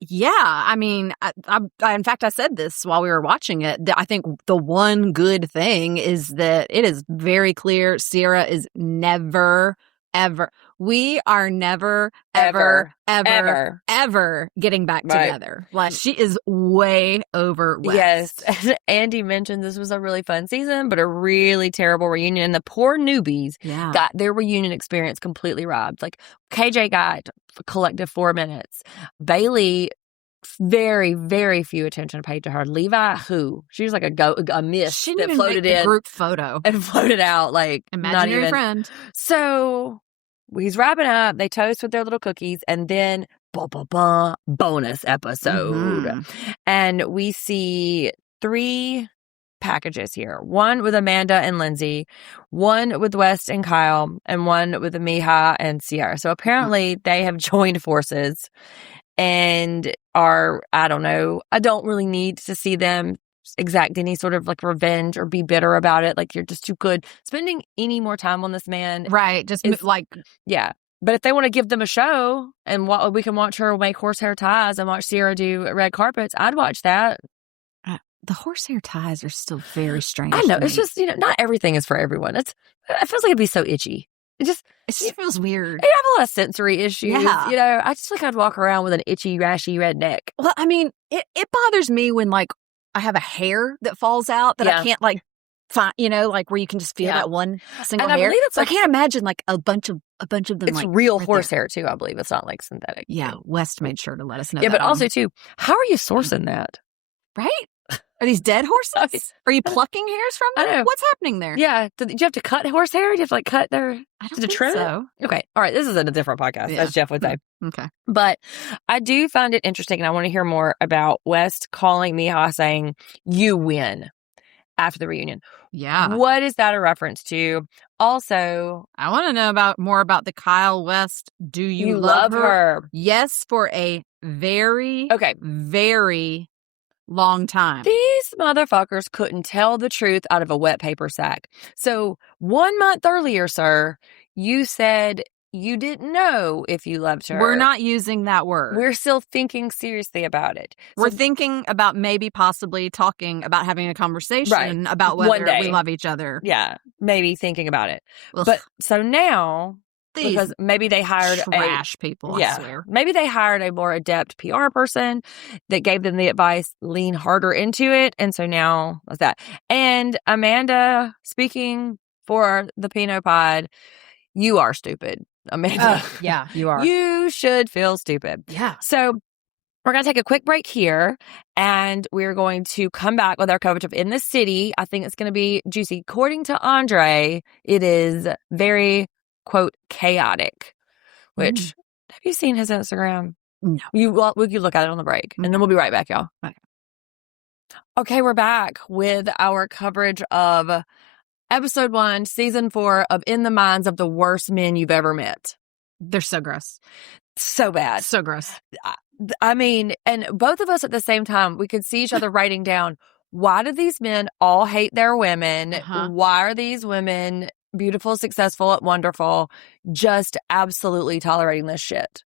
Yeah, I mean, I in fact, I said this while we were watching it. I think the one good thing is that it is very clear Sierra is never, ever. We are never, ever getting back together. Like she is way over West. Yes. Andy mentioned this was a really fun season, but a really terrible reunion. And the poor newbies got their reunion experience completely robbed. Like KJ got a collective 4 minutes. Bailey, very, very few attention paid to her. Levi, she was like a mist she didn't that even floated make the in group photo and floated out like imaginary friend. So he's wrapping up. They toast with their little cookies, and then bonus episode. And we see 3 packages here. One with Amanda and Lindsay, one with West and Kyle, and one with Miha and Sierra. So apparently they have joined forces and are, I don't know, I don't really need to see them exact any sort of like revenge or be bitter about it. Like you're just too good spending any more time on this man. Right. Just yeah. But if they want to give them a show and we can watch her make horsehair ties and watch Sierra do red carpets, I'd watch that. The horsehair ties are still very strange. I know. It's just, not everything is for everyone. It feels like it'd be so itchy. It just feels weird. I have a lot of sensory issues. Yeah. You know, I just like I'd walk around with an itchy, rashy red neck. Well, I mean, it bothers me when like I have a hair that falls out that I can't like find, you know, like where you can just feel that one single and hair. I believe it's so I can't imagine like a bunch of them. It's like real right horse there. hair too, I believe. It's not like synthetic. Yeah, West made sure to let us know. Yeah, that but also too, how are you sourcing that? right? Are these dead horses? Are you plucking hairs from them? I know. What's happening there? Yeah. Did you have to cut horse hair? Did you have to like cut their I don't to think trim it? so. Okay. All right. This is a different podcast, Yeah. as Jeff would say. Okay. But I do find it interesting, and I want to hear more about West calling Mija saying, "You win," after the reunion. Yeah. What is that a reference to? Also, I want to know more about the Kyle West. Do you love her? Yes, for a very, very long time. These motherfuckers couldn't tell the truth out of a wet paper sack. So 1 month earlier, sir, you said you didn't know if you loved her. We're not using that word. We're still thinking seriously about it. We're thinking about maybe possibly talking about having a conversation about One whether day. we love each other. Yeah, maybe thinking about it. Ugh. But so now, These because maybe they hired trash people, I swear. maybe they hired a more adept PR person that gave them the advice, lean harder into it. And so now that's that. And Amanda, speaking for the Pinot Pod, you are stupid, Amanda. Yeah, you are. You should feel stupid. Yeah. So we're going to take a quick break here, and we're going to come back with our coverage of In the City. I think it's going to be juicy. According to Andre, it is very, quote, chaotic, which, have you seen his Instagram? No. We can look at it on the break, and then we'll be right back, y'all. Okay. Okay, we're back with our coverage of Episode 1, Season 4 of In the Minds of the Worst Men You've Ever Met. They're so gross. So bad. So gross. I mean, and both of us at the same time, we could see each other writing down, why do these men all hate their women? Why are these women beautiful, successful, wonderful, just absolutely tolerating this shit?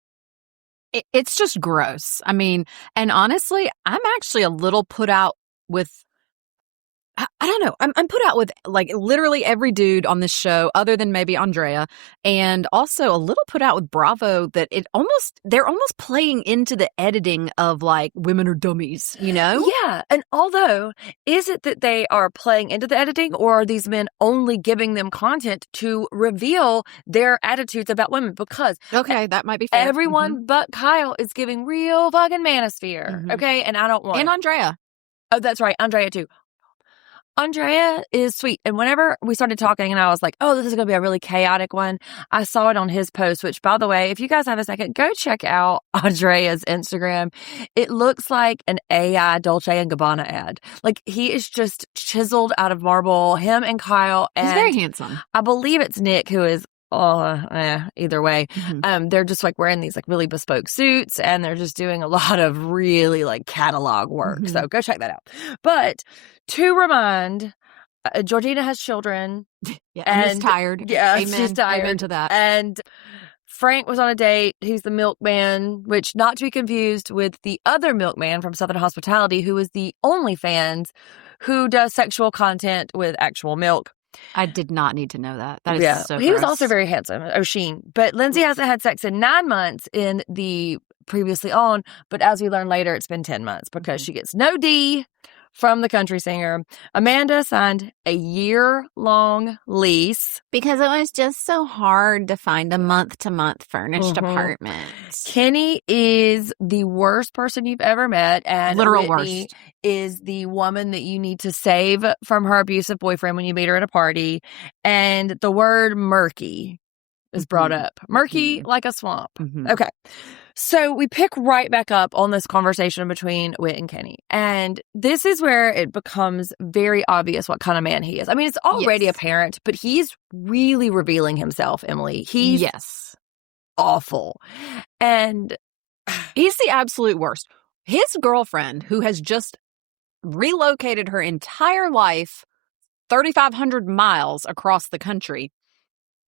It's just gross. I mean, and honestly, I'm actually a little put out with, I don't know. I'm put out with like literally every dude on this show other than maybe Andrea, and also a little put out with Bravo that they're almost playing into the editing of like women are dummies, you know? Yeah. And although, is it that they are playing into the editing, or are these men only giving them content to reveal their attitudes about women? Because that might be fair. Everyone but Kyle is giving real fucking manosphere. Okay. And I don't want. And Andrea. Oh, that's right. Andrea too. Andrea is sweet. And whenever we started talking and I was like, oh, this is going to be a really chaotic one, I saw it on his post, which, by the way, if you guys have a second, go check out Andrea's Instagram. It looks like an AI Dolce & Gabbana ad. Like, he is just chiseled out of marble, him and Kyle. And he's very handsome. I believe it's Nick, who is either way. They're just like wearing these like really bespoke suits, and they're just doing a lot of really like catalog work. So go check that out. But to remind, Georgina has children. And is tired. Yeah, Amen. she's tired. Amen to that. And Frank was on a date. He's the milkman, which not to be confused with the other milkman from Southern Hospitality, who is the OnlyFans who does sexual content with actual milk. I did not need to know that. That is so He was gross. also very handsome, O'Sheen. But Lindsay hasn't had sex in 9 months in the previously on, but as we learn later, it's been 10 months because she gets no D from the country singer. Amanda signed a year-long lease. Because it was just so hard to find a month-to-month furnished apartment. Kenny is the worst person you've ever met, and Literal Whitney worst. is the woman that you need to save from her abusive boyfriend when you meet her at a party. And the word murky is brought up. Murky like a swamp. Okay. So we pick right back up on this conversation between Whit and Kenny. And this is where it becomes very obvious what kind of man he is. I mean, it's already apparent, but he's really revealing himself, Emily. He's awful. And he's the absolute worst. His girlfriend, who has just relocated her entire life 3,500 miles across the country,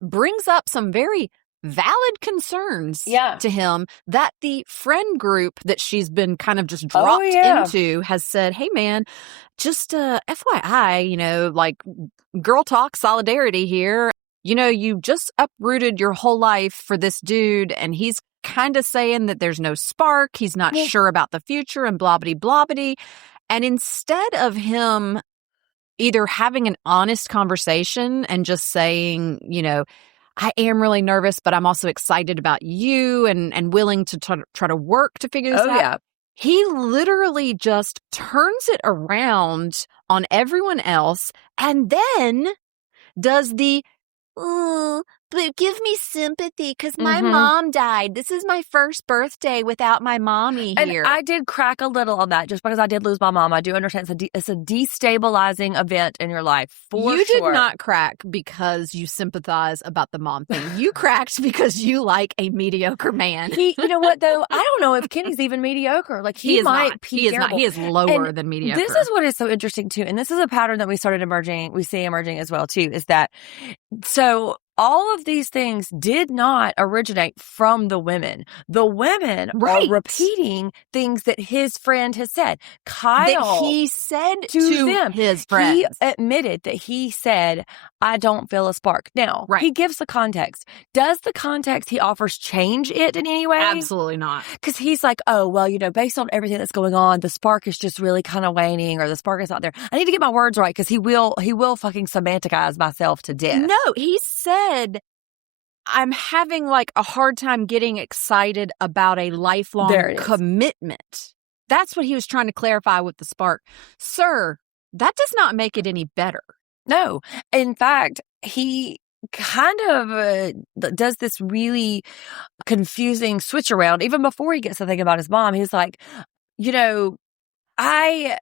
brings up some very valid concerns to him that the friend group that she's been kind of just dropped into has said, hey man, just FYI, you know, like girl talk solidarity here. you just uprooted your whole life for this dude, and he's kind of saying that there's no spark. He's not sure about the future and blah-bitty. And instead of him either having an honest conversation and just saying, I am really nervous, but I'm also excited about you and willing to try to work to figure this out. Yeah. He literally just turns it around on everyone else and then does the, but give me sympathy because my mom died. This is my first birthday without my mommy here. And I did crack a little on that just because I did lose my mom. I do understand it's a destabilizing event in your life, for You sure. did not crack because you sympathize about the mom thing. You cracked because you like a mediocre man. You know what, though? I don't know if Kenny's even mediocre. Like, He is might not. be He is not. terrible. He is lower And than mediocre. This is what is so interesting, too. And this is a pattern that we see emerging as well, too, is that so all of these things did not originate from the women. The women are repeating things that his friend has said. Kyle, that he said to them, his friends. He admitted that he said, I don't feel a spark. Now, he gives the context. Does the context he offers change it in any way? Absolutely not. Because he's like, oh, well, based on everything that's going on, the spark is just really kind of waning, or the spark is not there. I need to get my words right because he will fucking semanticize myself to death. No, he said, I'm having like a hard time getting excited about a lifelong commitment. That's what he was trying to clarify with the spark. Sir, that does not make it any better. No. In fact, he kind of does this really confusing switch around. Even before he gets to think about his mom, he's like, I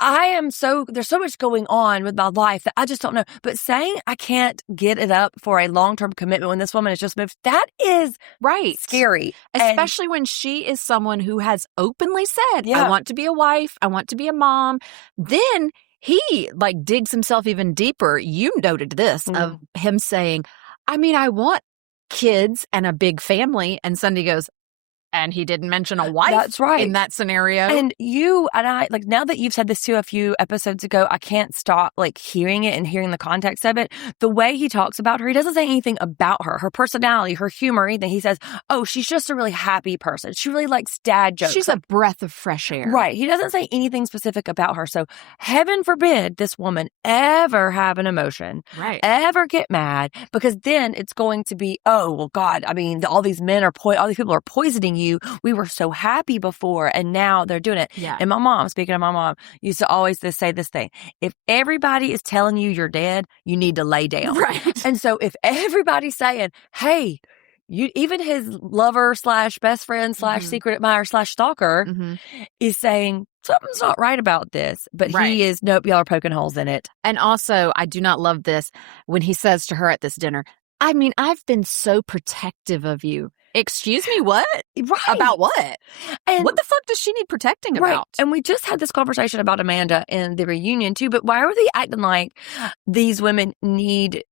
am there's so much going on with my life that I just don't know. But saying I can't get it up for a long-term commitment when this woman has just moved, that is scary. Especially when she is someone who has openly said, I want to be a wife, I want to be a mom. Then he digs himself even deeper. You noted this of him saying, I want kids and a big family. And Sunday goes, and he didn't mention a wife. That's right. In that scenario. And you and I, now that you've said this too a few episodes ago, I can't stop hearing it and hearing the context of it. The way he talks about her, he doesn't say anything about her personality, her humor, anything. He says, oh, she's just a really happy person. She really likes dad jokes. She's a breath of fresh air. Right. He doesn't say anything specific about her. So heaven forbid this woman ever have an emotion, ever get mad, because then it's going to be, oh, well, God, all these men all these people are poisoning you. We were so happy before, and now they're doing it. Yeah. And my mom, speaking of my mom, used to always say this thing: if everybody is telling you you're dead, you need to lay down. Right. And so if everybody's saying, hey, even his lover / best friend / secret admirer / stalker is saying something's not right about this, but he is, nope, y'all are poking holes in it. And also, I do not love this when he says to her at this dinner, I've been so protective of you. Excuse me, what? Right. About what? And what the fuck does she need protecting about? And we just had this conversation about Amanda in the reunion too, but why are they acting like these women need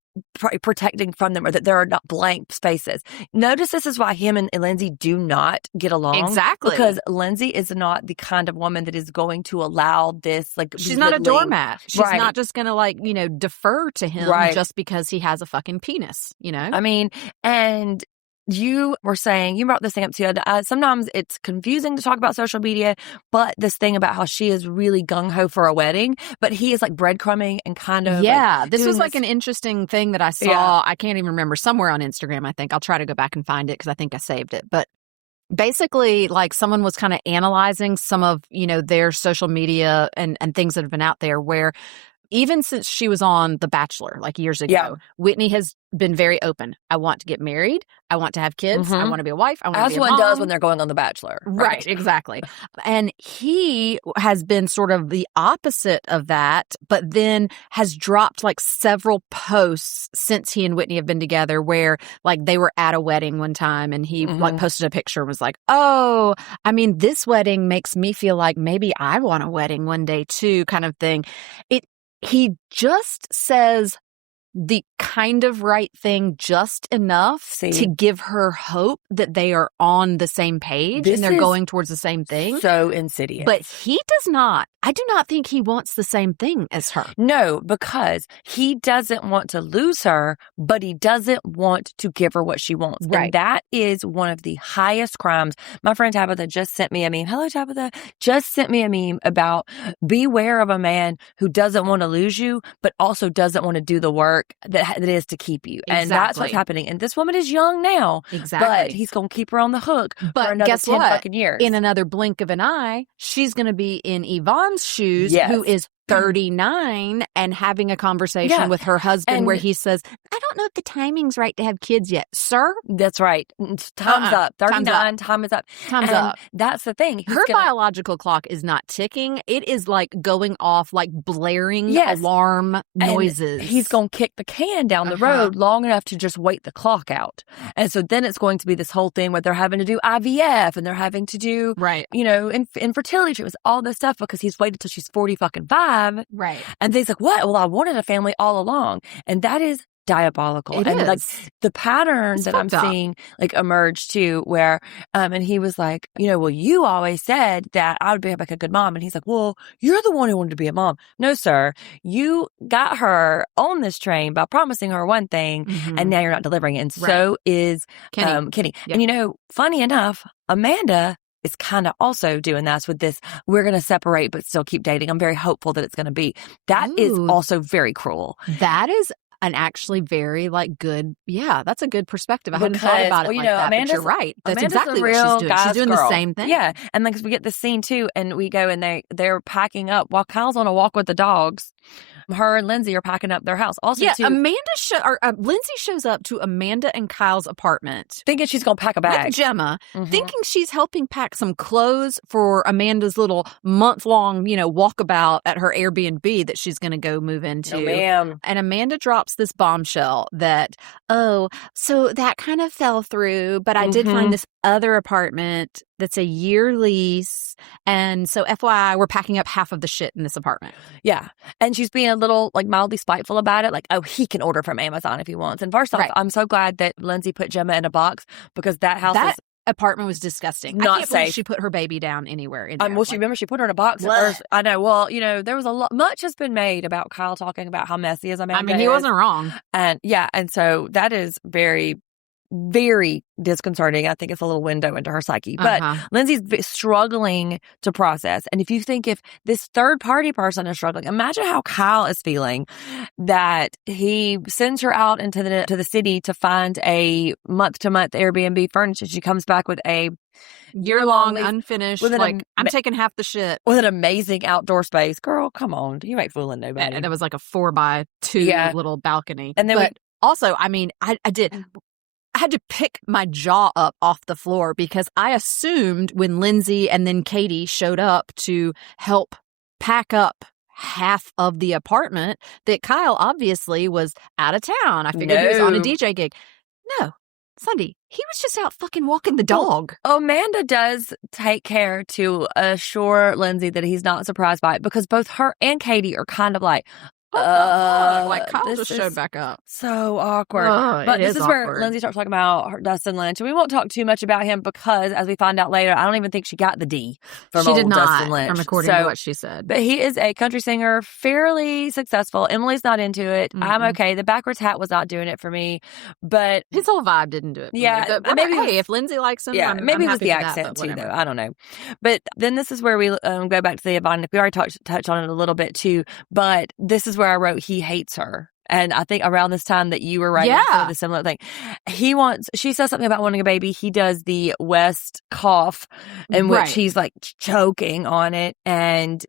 protecting from them, or that there are not blank spaces? Notice this is why him and Lindsay do not get along. Exactly. Because Lindsay is not the kind of woman that is going to allow this, she's not a doormat. She's not just going to defer to him just because he has a fucking penis, And you were saying, you brought this thing up too. Sometimes it's confusing to talk about social media, but this thing about how she is really gung-ho for a wedding, but he is breadcrumbing and kind of. Yeah, this was an interesting thing that I saw. Yeah. I can't even remember, somewhere on Instagram, I think. I'll try to go back and find it because I think I saved it. But basically, someone was kind of analyzing some of, their social media and things that have been out there where even since she was on The Bachelor, years ago, Whitney has been very open. I want to get married. I want to have kids. I want to be a wife. I want to be a mom. As one does when they're going on The Bachelor. Right, exactly. And he has been sort of the opposite of that, but then has dropped several posts since he and Whitney have been together where they were at a wedding one time and he posted a picture and was like, oh, this wedding makes me feel like maybe I want a wedding one day too, kind of thing. He just says the kind of right thing just enough to give her hope that they are on the same page and they're going towards the same thing. So insidious. But he does not. I do not think he wants the same thing as her. No, because he doesn't want to lose her, but he doesn't want to give her what she wants. Right. And that is one of the highest crimes. My friend Tabitha just sent me a meme. Hello, Tabitha. Just sent me a meme about beware of a man who doesn't want to lose you, but also doesn't want to do the work that it is to keep you. Exactly. And that's what's happening. And this woman is young now. Exactly. But he's going to keep her on the hook but for another guess 10 what? fucking years. In another blink of an eye, she's going to be in Yvonne's shoes, Yes. who is 39 and having a conversation with her husband where he says, I don't know if the timing's right to have kids yet. Sir? That's right. Time's up. 39, time is up. Time's up. That's the thing. Her biological clock is not ticking. It is like going off like blaring alarm noises. And he's going to kick the can down the road long enough to just wait the clock out. And so then it's going to be this whole thing where they're having to do IVF and they're having to do, you know, infertility treatments, all this stuff because he's waited till she's 40 fucking 5. Right. And he's like, what? Well, I wanted a family all along. And that is diabolical. It and is. Like the pattern that I'm seeing like emerge too, where and he was like, you know, well, you always said that I would be like a good mom. And he's like, well, you're the one who wanted to be a mom. No, sir. You got her on this train by promising her one thing and now you're not delivering it. And so is Kenny. Yep. And you know, funny enough, Amanda is kind of also doing that with this, we're going to separate but still keep dating. I'm very hopeful that it's going to be. That is also very cruel. That is an actually very like good, that's a good perspective. I hadn't thought about it like that, but you're right. That's exactly what she's doing. She's doing the same thing. Yeah. And like we get the scene too, and we go and they're packing up while Kyle's on a walk with the dogs. Her and Lindsay are packing up their house. Also, too, Lindsay shows up to Amanda and Kyle's apartment, thinking she's going to pack a bag. With Gemma, thinking she's helping pack some clothes for Amanda's little month-long, walkabout at her Airbnb that she's going to go move into. No, ma'am. And Amanda drops this bombshell that, so that kind of fell through, but I did find this other apartment that's a year lease. And so FYI, we're packing up half of the shit in this apartment. Yeah. And she's being a little like mildly spiteful about it. Like, oh, he can order from Amazon if he wants. And first off, I'm so glad that Lindsay put Gemma in a box because that apartment was disgusting. Not I can't believe safe. she put her baby down anywhere in there. Well, remember she put her in a box at first. I know. Well, there was much has been made about Kyle talking about how messy his Amanda is. He wasn't wrong. And and so that is very, very disconcerting. I think it's a little window into her psyche. But Lindsay's struggling to process. And if this third party person is struggling, imagine how Kyle is feeling that he sends her out into the city to find a month-to-month Airbnb furniture. She comes back with a year-long unfinished, I'm taking half the shit. With an amazing outdoor space. Girl, come on. You ain't fooling nobody. And there was like a 4x2 little balcony. And then I had to pick my jaw up off the floor because I assumed when Lindsay and then Katie showed up to help pack up half of the apartment that Kyle obviously was out of town. I figured he was on a DJ gig. No, Sunday, he was just out fucking walking the dog. Amanda does take care to assure Lindsay that he's not surprised by it because both her and Katie are kind of like, like Kyle just showed back up. So awkward. But this is where Lindsay starts talking about her Dustin Lynch. And we won't talk too much about him because, as we find out later, I don't even think she got the D from Dustin Lynch. From according to what she said. But he is a country singer, fairly successful. Emily's not into it. I'm okay. The backwards hat was not doing it for me. But his whole vibe didn't do it for me. But maybe if Lindsay likes him, maybe it was the accent too, though. I don't know. But then this is where we go back to the Yvonne. We already touched on it a little bit too. But this is where I wrote he hates her. And I think around this time that you were writing the similar thing, she says something about wanting a baby. He does the West cough in which he's like choking on it. And,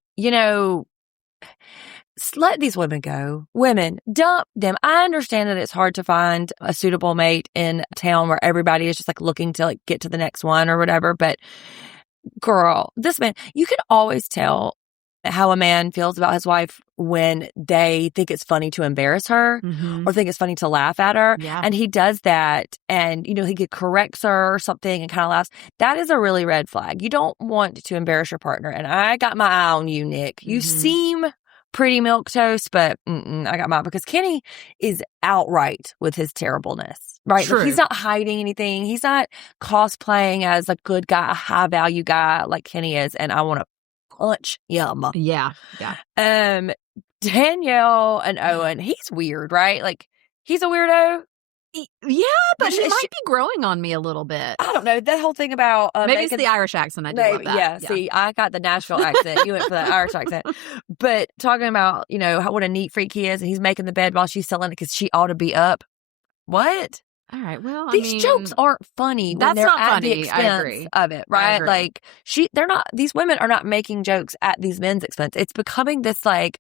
let these women go. Women, dump them. I understand that it's hard to find a suitable mate in a town where everybody is just like looking to like get to the next one or whatever. But girl, this man, you can always tell how a man feels about his wife when they think it's funny to embarrass her or think it's funny to laugh at her. Yeah. And he does that and, he corrects her or something and kind of laughs. That is a really red flag. You don't want to embarrass your partner. And I got my eye on you, Nick. You seem pretty milquetoast, but I got mine because Kenny is outright with his terribleness, right? True. Like, he's not hiding anything. He's not cosplaying as a good guy, a high value guy like Kenny is, and I want to punch him. Yeah. Yeah. Danielle and Owen, he's weird, right? Like, he's a weirdo. Yeah, but she might be growing on me a little bit. I don't know. That whole thing about maybe it's the Irish accent. I do love that. Yeah, see, I got the Nashville accent. You went for the Irish accent. But talking about, what a neat freak he is, and he's making the bed while she's selling it because she ought to be up. What? All right. Well, these jokes aren't funny. When That's they're not at funny. the expense of it, right? Like, they're not. These women are not making jokes at these men's expense. It's becoming this like,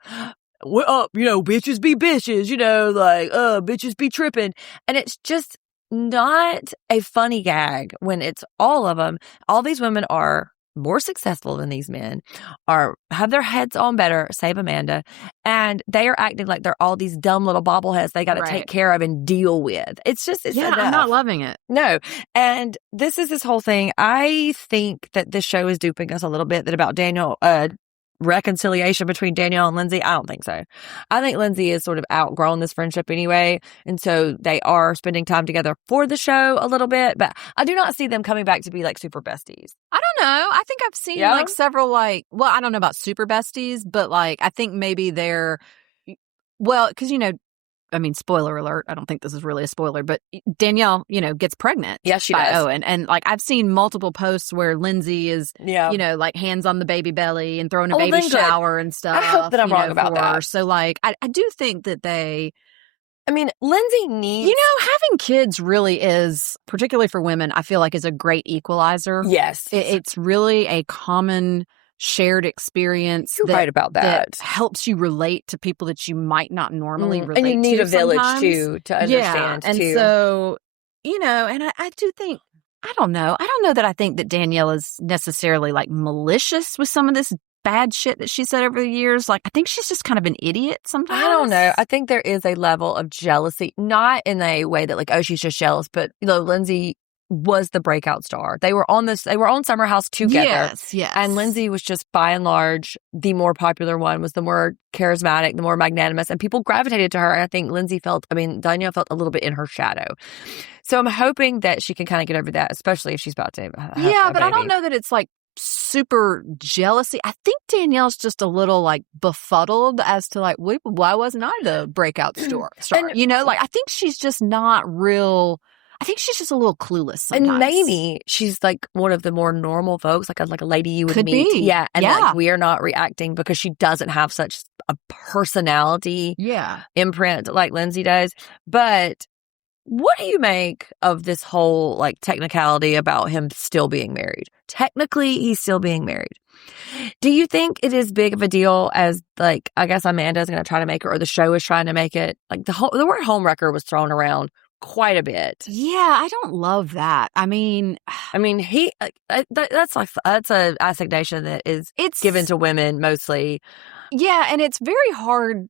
what up? Bitches be bitches. Bitches be tripping, and it's just not a funny gag when it's all of them. All these women are more successful than these men, have their heads on better, save Amanda, and they are acting like they're all these dumb little bobbleheads they got to take care of and deal with. It's enough. I'm not loving it. No. And this is this whole thing. I think that this show is duping us a little bit, that about Daniel, reconciliation between Danielle and Lindsay. I don't think so. I think Lindsay has sort of outgrown this friendship anyway, and so they are spending time together for the show a little bit, but I do not see them coming back to be like super besties. I don't know. I think I've seen like several I don't know about super besties, but like I think maybe they're because spoiler alert, I don't think this is really a spoiler, but Danielle, gets pregnant. Yes, she by does. Owen. And like I've seen multiple posts where Lindsay is, like hands on the baby belly and throwing a baby shower and stuff. I hope that I'm wrong about that. So like I do think that Lindsay needs... having kids really is, particularly for women, I feel like is a great equalizer. Yes. It's really a common shared experience. You're right about that. Helps you relate to people that you might not normally relate to. And you need a village sometimes. too to understand and too. So, and I do think, I don't know that I think that Danielle is necessarily like malicious with some of this bad shit that she said over the years. Like, I think she's just kind of an idiot sometimes. I don't know. I think there is a level of jealousy, not in a way that like, oh, she's just jealous, but Lindsay was the breakout star. They were on Summer House together. Yes. And Lindsay was just by and large the more popular one, was the more charismatic, the more magnanimous, and people gravitated to her. And I think Danielle felt a little bit in her shadow. So I'm hoping that she can kind of get over that, especially if she's about to have a but baby. I don't know that it's like super jealousy. I think Danielle's just a little like befuddled as to like, why wasn't I the breakout star? And, I think she's just not real. I think she's just a little clueless sometimes. And maybe she's like one of the more normal folks, like a lady you would Could meet. be. Yeah. And like we're not reacting because she doesn't have such a personality imprint like Lindsay does. But what do you make of this whole like technicality about him still being married? Technically, he's still being married. Do you think it is big of a deal as like, I guess Amanda is going to try to make it, or the show is trying to make it? Like the word homewrecker was thrown around quite a bit. Yeah, I don't love that. He that's a assignation that it's given to women mostly. Yeah, and it's very hard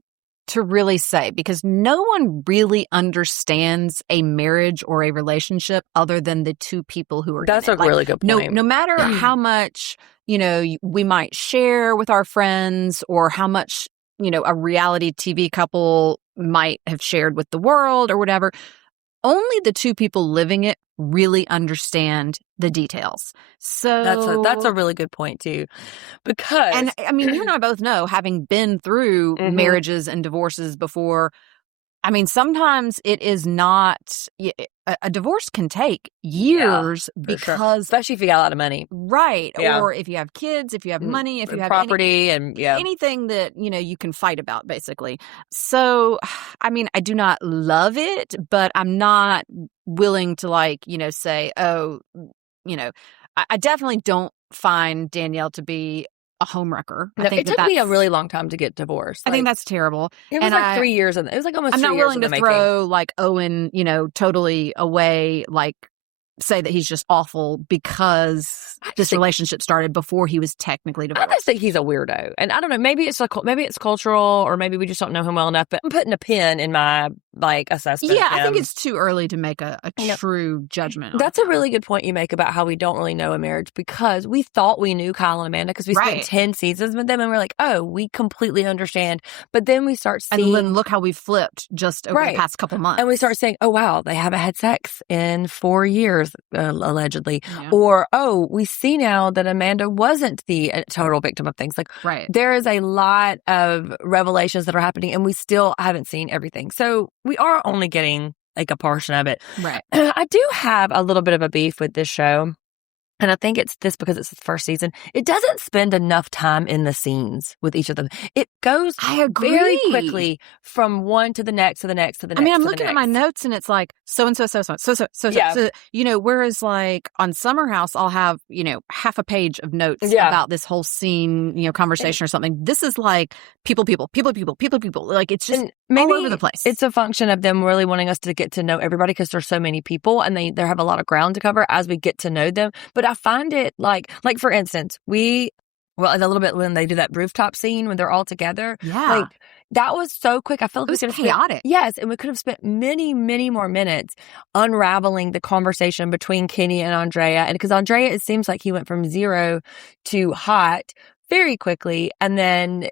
to really say because no one really understands a marriage or a relationship other than the two people who are That's in a it. really good point. No matter how much, we might share with our friends or how much, a reality TV couple might have shared with the world or whatever, only the two people living it really understand the details. So that's a really good point too, because you and I both know, having been through marriages and divorces before. Sometimes it is not. A divorce can take years because, especially if you got a lot of money, right? Yeah. Or if you have kids, if you have money, if you have property, anything that you can fight about, basically. So, I do not love it, but I'm not willing to say, oh, I definitely don't find Danielle to be a homewrecker. No, it took me a really long time to get divorced. I think that's terrible. It was 3 years, and it was like almost. I'm 3 not years willing to throw like Owen, totally away, like say that he's just awful because this relationship started before he was technically divorced. I just think he's a weirdo, and I don't know. Maybe it's cultural, or maybe we just don't know him well enough. But I'm putting a pin in my like assessment. Yeah, of I think him. it's too early to make a true judgment on That's a him. really good point you make about how we don't really know a marriage, because we thought we knew Kyle and Amanda because we spent Right. 10 seasons with them, and we're like, oh, we completely understand. But then we start And seeing, then look how we've flipped just over Right. the past couple months. and we start saying, oh, wow, they haven't had sex in 4 years, allegedly. Yeah. Or, oh, we see now that Amanda wasn't the total victim of things. Like, Right. there is a lot of revelations that are happening, and we still haven't seen everything. So we are only getting like a portion of it. Right. I do have a little bit of a beef with this show. And I think it's this because it's the first season. It doesn't spend enough time in the scenes with each of them. It goes I agree. very quickly from one to the next to the next to the next. I mean, I'm to the looking at my next. notes and it's like so-and-so, Yeah. so, you know, whereas like on Summer House, I'll have, you know, half a page of notes Yeah. about this whole scene, you know, conversation or something. This is like people. Like it's just And maybe all over the place. It's a function of them really wanting us to get to know everybody because there's so many people and they have a lot of ground to cover as we get to know them. But I find it like for instance, a little bit when they do that rooftop scene when they're all together. Yeah. Like that was so quick. I felt like It was we could have chaotic. Yes, and we could have spent many, many more minutes unraveling the conversation between Kenny and Andrea. And because Andrea, it seems like he went from 0 to hot very quickly, and then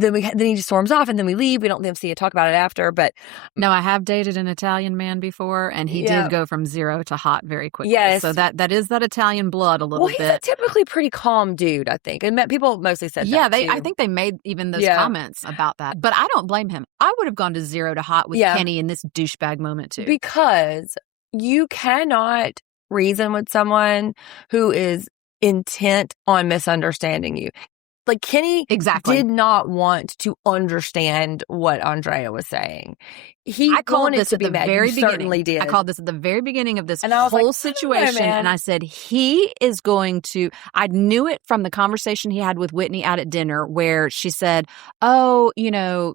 he just storms off, and then we leave. We don't then see a talk about it after. But No, I have dated an Italian man before, and he Yeah. did go from 0 to hot very quickly. Yes. So that is that Italian blood a little well, he's a bit. typically pretty calm dude, I think, and people mostly said Yeah, that. I too. think they made even those Yeah. comments about that. But I don't blame him. I would have gone to 0 to hot with Yeah. Kenny in this douchebag moment too. Because you cannot reason with someone who is intent on misunderstanding you. Like Kenny Exactly. did not want to understand what Andrea was saying. He I called wanted this to at be the mad. very You beginning. certainly did. I called this at the very beginning of this And I was like, whole I don't know, situation. man. And I said, he is going to, I knew it from the conversation he had with Whitney out at dinner where she said, oh, you know,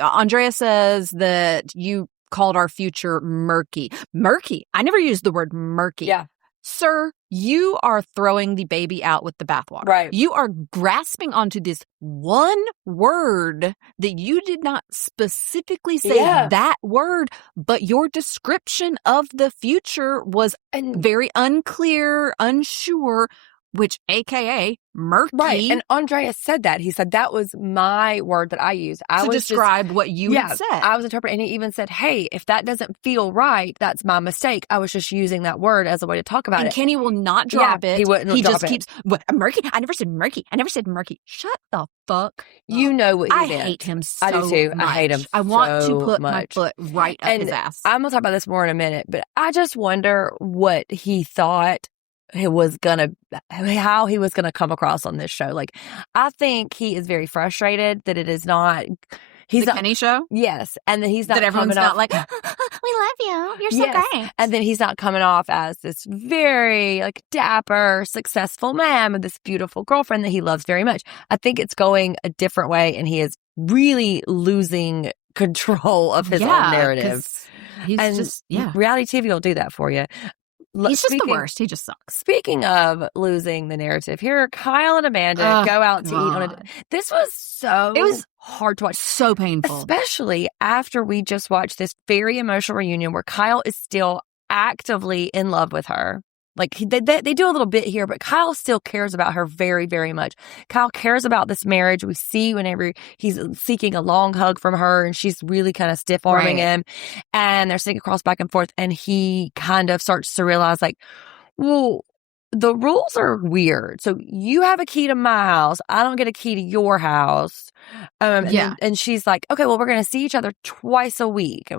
Andrea says that you called our future murky. Murky. I never used the word murky. Yeah. Sir, you are throwing the baby out with the bathwater. Right. You are grasping onto this one word that you did not specifically say Yeah. that word, but your description of the future was And very unclear, unsure, which AKA murky. right. And Andrea said that. He said that was my word that I used. I to was describe what you had said. I was interpreting. And he even said, hey, if that doesn't feel right, that's my mistake. I was just using that word as a way to talk about and it. Kenny will not drop it. he wouldn't He drop just it. keeps, what, murky? I never said murky. I never said murky. Shut the fuck You up. know what he I meant. hate him so I do too. much. I hate him I want so to put my much. foot right up And his ass. I'm going to talk about this more in a minute, but I just wonder what he thought how he was gonna come across on this show. Like, I think he is very frustrated that it is not. He's the not. Kenny show? Yes, and then he's not That everyone's coming not off like, we love you. You're so Yes. great. And then he's not coming off as this very like dapper, successful man with this beautiful girlfriend that he loves very much. I think it's going a different way, and he is really losing control of his own narrative. 'cause He's And just, yeah. reality TV will do that for you. He's just the worst. He just sucks. Speaking of losing the narrative, here Kyle and Amanda Oh, go out to eat on God. This was so It was hard to watch. So painful. Especially after we just watched this very emotional reunion where Kyle is still actively in love with her. Like they do a little bit here, but Kyle still cares about her very, very much. Kyle cares about this marriage. We see whenever he's seeking a long hug from her and she's really kind of stiff arming Right. him, and they're sitting across back and forth, and he kind of starts to realize like, well, the rules are weird. So you have a key to my house. I don't get a key to your house. Yeah. And she's like, okay, well, we're going to see each other twice a week,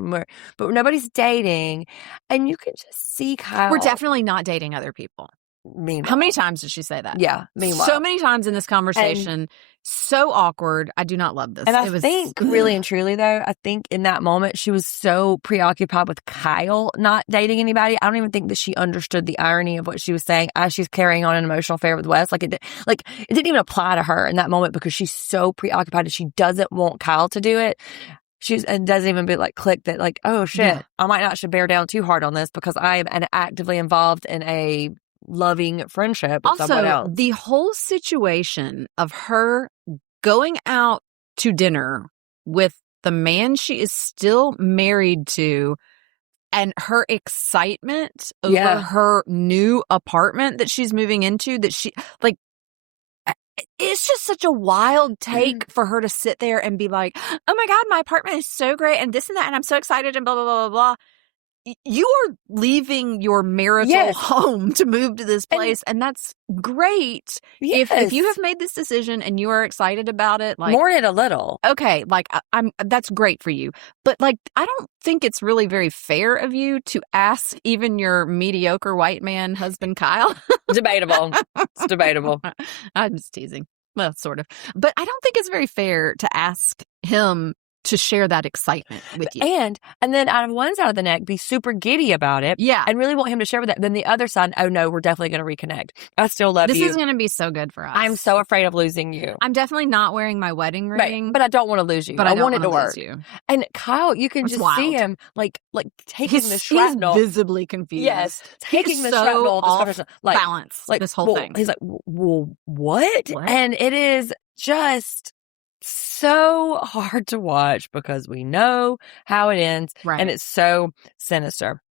but nobody's dating. And you can just see Kyle. We're definitely not dating other people. Meanwhile. How many times did she say that? Yeah. Meanwhile. So many times in this conversation. So awkward. I do not love this. And I think really and truly though, I think in that moment she was so preoccupied with Kyle not dating anybody. I don't even think that she understood the irony of what she was saying as she's carrying on an emotional affair with Wes. It didn't even apply to her in that moment because she's so preoccupied that she doesn't want Kyle to do it. And doesn't even be like click that like, oh shit, Yeah. I might not should bear down too hard on this because I am actively involved in a loving friendship with someone else. Also, the whole situation of her going out to dinner with the man she is still married to and her excitement over her new apartment that she's moving into, that she, like, it's just such a wild take for her to sit there and be like, oh my God, my apartment is so great and this and that, and I'm so excited and blah, blah, blah, blah, blah. You are leaving your marital home to move to this place, and that's great. If you have made this decision and you are excited about it, like, mourn it a little. Okay, like, that's great for you. But, like, I don't think it's really very fair of you to ask even your mediocre white man husband, Kyle. Debatable. It's debatable. I'm just teasing. Well, sort of. But I don't think it's very fair to ask him to share that excitement with you. And then out of one side of the neck, be super giddy about it. Yeah. And really want him to share with that. Then the other side, oh no, we're definitely going to reconnect. I still love you. This is going to be so good for us. I'm so afraid of losing you. I'm definitely not wearing my wedding ring. Right. But I don't want to lose you. But I want it to work. You. And Kyle, you can just see him like taking the shrapnel. He's visibly confused. Yes. Taking he's the so shrapnel. Off like, balance. Like, this whole thing. He's like, well, what? And it is just so hard to watch because we know how it ends, and it's so sinister.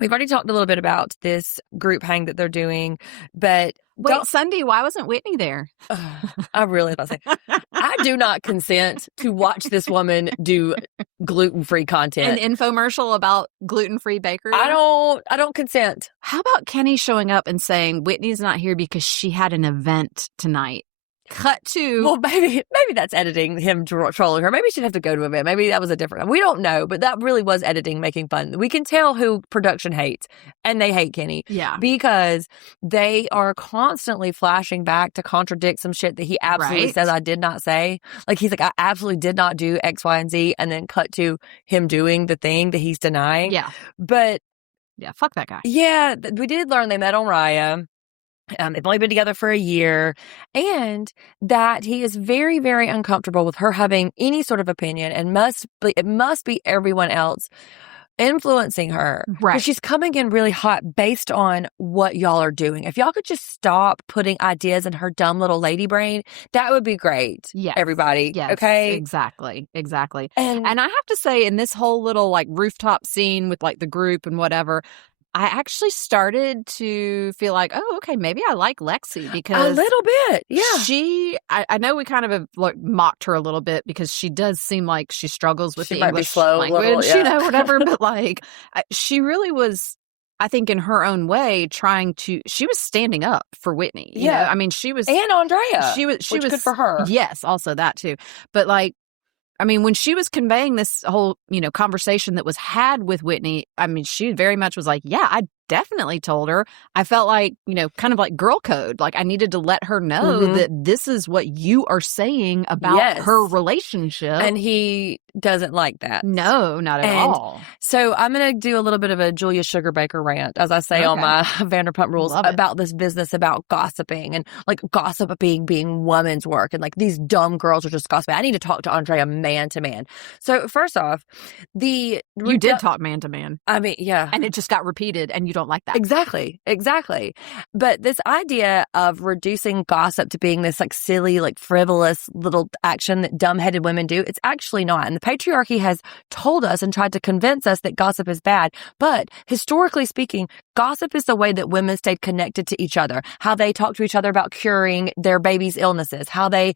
We've already talked a little bit about this group hang that they're doing, but wait, Sunday, why wasn't Whitney there? I really was about to say, I do not consent to watch this woman do gluten-free content. An infomercial about gluten-free bakery? I don't consent. How about Kenny showing up and saying Whitney's not here because she had an event tonight? Cut to... Well, maybe that's editing, him trolling her. Maybe she'd have to go to an event. Maybe that was a different... We don't know, but that really was editing, making fun. We can tell who production hates, and they hate Kenny. Yeah. Because they are constantly flashing back to contradict some shit that he absolutely says, I did not say. Like, he's like, I absolutely did not do X, Y, and Z, and then cut to him doing the thing that he's denying. Yeah. But... yeah, fuck that guy. Yeah, we did learn they met on Raya. They've only been together for a year, and that he is very, very uncomfortable with her having any sort of opinion, and it must be everyone else influencing her. Right. Because she's coming in really hot based on what y'all are doing. If y'all could just stop putting ideas in her dumb little lady brain, that would be great. Yes. Everybody. Yes. Okay? Exactly. And I have to say, in this whole little, like, rooftop scene with, like, the group and whatever, I actually started to feel like, oh, okay, maybe I like Lexi because... a little bit, yeah. I know we kind of have mocked her a little bit because she does seem like she struggles with the English language, little, you know, whatever. But, like, she really was, I think, in her own way, she was standing up for Whitney. You know? I mean, she was... and Andrea. She was good for her. Yes, also that too. But, like, I mean, when she was conveying this whole, you know, conversation that was had with Whitney, I mean, she very much was like, yeah, I definitely told her. I felt like, you know, kind of like girl code. Like, I needed to let her know that this is what you are saying about her relationship. And he doesn't like that. No, not at all. So I'm going to do a little bit of a Julia Sugarbaker rant, as I say on my Vanderpump Rules, about this business about gossiping and, like, gossip being women's work. And, like, these dumb girls are just gossiping. I need to talk to Andrea man to man. So first off, you did talk man to man. I mean, yeah. And it just got repeated, and you don't like that. Exactly. But this idea of reducing gossip to being this, like, silly, like, frivolous little action that dumbheaded women do, it's actually not. And the patriarchy has told us and tried to convince us that gossip is bad. But historically speaking, gossip is the way that women stayed connected to each other, how they talked to each other about curing their babies' illnesses, how they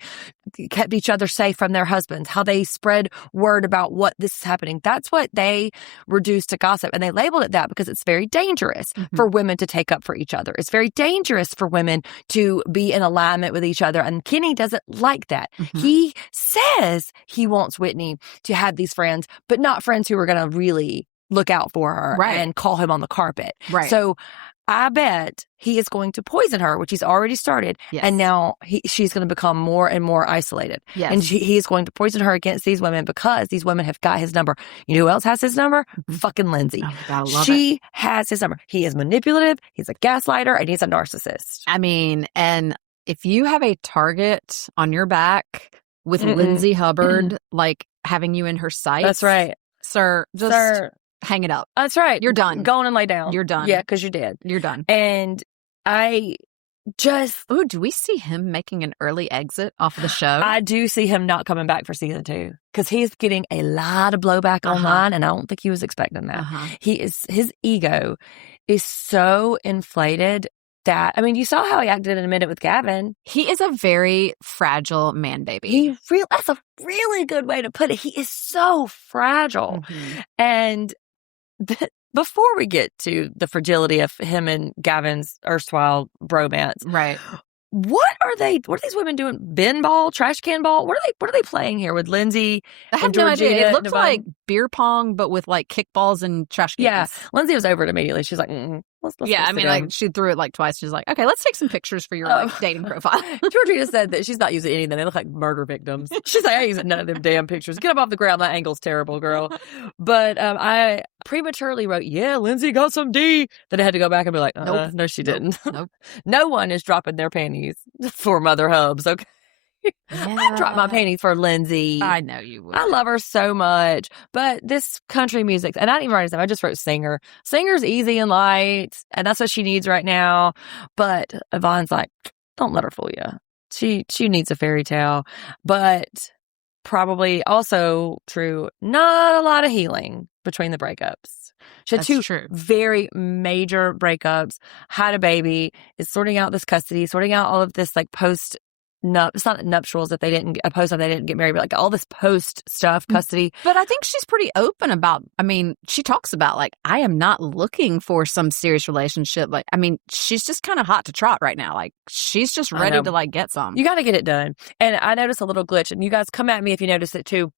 kept each other safe from their husbands, how they spread word about what this is happening. That's what they reduced to gossip. And they labeled it that because it's very dangerous for women to take up for each other. It's very dangerous for women to be in alignment with each other. And Kenny doesn't like that. He says he wants Whitney to have these friends, but not friends who are going to really look out for her and call him on the carpet. Right. So I bet he is going to poison her, which he's already started. Yes. And now she's going to become more and more isolated. Yes. And he is going to poison her against these women because these women have got his number. You know who else has his number? Fucking Lindsay. Oh, God, I love she has his number. He is manipulative. He's a gaslighter, and he's a narcissist. I mean, and if you have a target on your back with Lindsay Hubbard, like, having you in her sights. That's right. Sir, just hang it up. That's right. You're done. Go on and lay down. You're done. Yeah, because you're dead. You're done. And I Oh, do we see him making an early exit off of the show? I do see him not coming back for season 2 because he's getting a lot of blowback online, and I don't think he was expecting that. His ego is so inflated that, I mean, you saw how he acted in a minute with Gavin. He is a very fragile man baby. That's a really good way to put it. He is so fragile. And before we get to the fragility of him and Gavin's erstwhile bromance, right? What are these women doing? Bin ball, trash can ball? What are they playing here with Lindsay? I have no idea. It looked like beer pong, but with like kickballs and trash cans. Yeah, Lindsay was over it immediately. She's like, let's I mean, like she threw it like twice. She's like, okay, let's take some pictures for your dating profile. Georgina said that she's not using any of them. They look like murder victims. She's like, I ain't using none of them damn pictures. Get them off the ground. That angle's terrible, girl. But I prematurely wrote, yeah, Lindsay got some D. Then I had to go back and be like, nope. No, she didn't. Nope. No one is dropping their panties for Mother Hubs, okay? Yeah. I'd drop my panties for Lindsay. I know you would. I love her so much. But this country music, and I didn't even write his name, I just wrote singer. Singer's easy and light, and that's what she needs right now. But Yvonne's like, don't let her fool you. She needs a fairy tale. But probably also true, not a lot of healing between the breakups. She had two very major breakups, had a baby, is sorting out this custody, sorting out all of this like it's not nuptials that they didn't get married, but like all this post stuff, custody. But I think she's pretty open about, I mean, she talks about like, I am not looking for some serious relationship. Like, I mean, she's just kind of hot to trot right now. Like, she's just ready to like get some. You got to get it done. And I noticed a little glitch, and you guys come at me if you notice it too.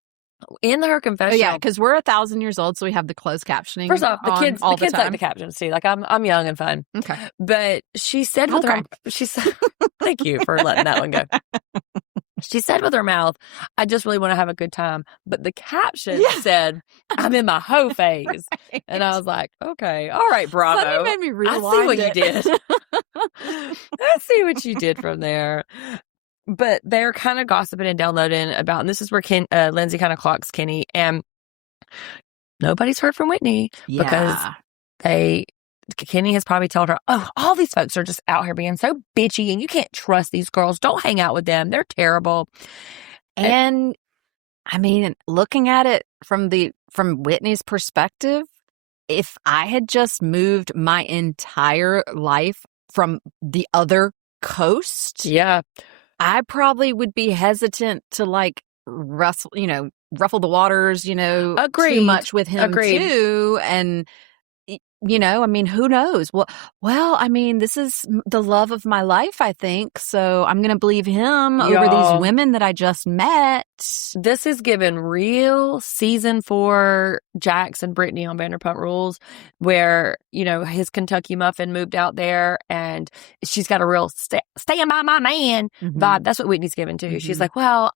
In her confessional. Yeah, because we're 1,000 years old, so we have the closed captioning. First off, the kids like the captions too. Like I'm young and fun. Okay. But she said with her, she said, thank you for letting that one go. She said with her mouth, I just really want to have a good time. But the caption said, I'm in my hoe phase. Right. And I was like, okay, all right, bravo. Somebody made me realize I see what you did. I see what you did from there. But they're kind of gossiping and downloading about, and this is where Lindsay kind of clocks Kenny, and nobody's heard from Whitney because Kenny has probably told her, oh, all these folks are just out here being so bitchy, and you can't trust these girls. Don't hang out with them. They're terrible. And I mean, looking at it from Whitney's perspective, if I had just moved my entire life from the other coast, I probably would be hesitant to like ruffle the waters, too much with him too. And, I mean, who knows? Well, I mean, this is the love of my life, I think. So I'm going to believe him over these women that I just met. This is given real season 4 Jax and Brittany on Vanderpump Rules, where, his Kentucky muffin moved out there and she's got a real stand by my man vibe. That's what Whitney's given too. She's like, well,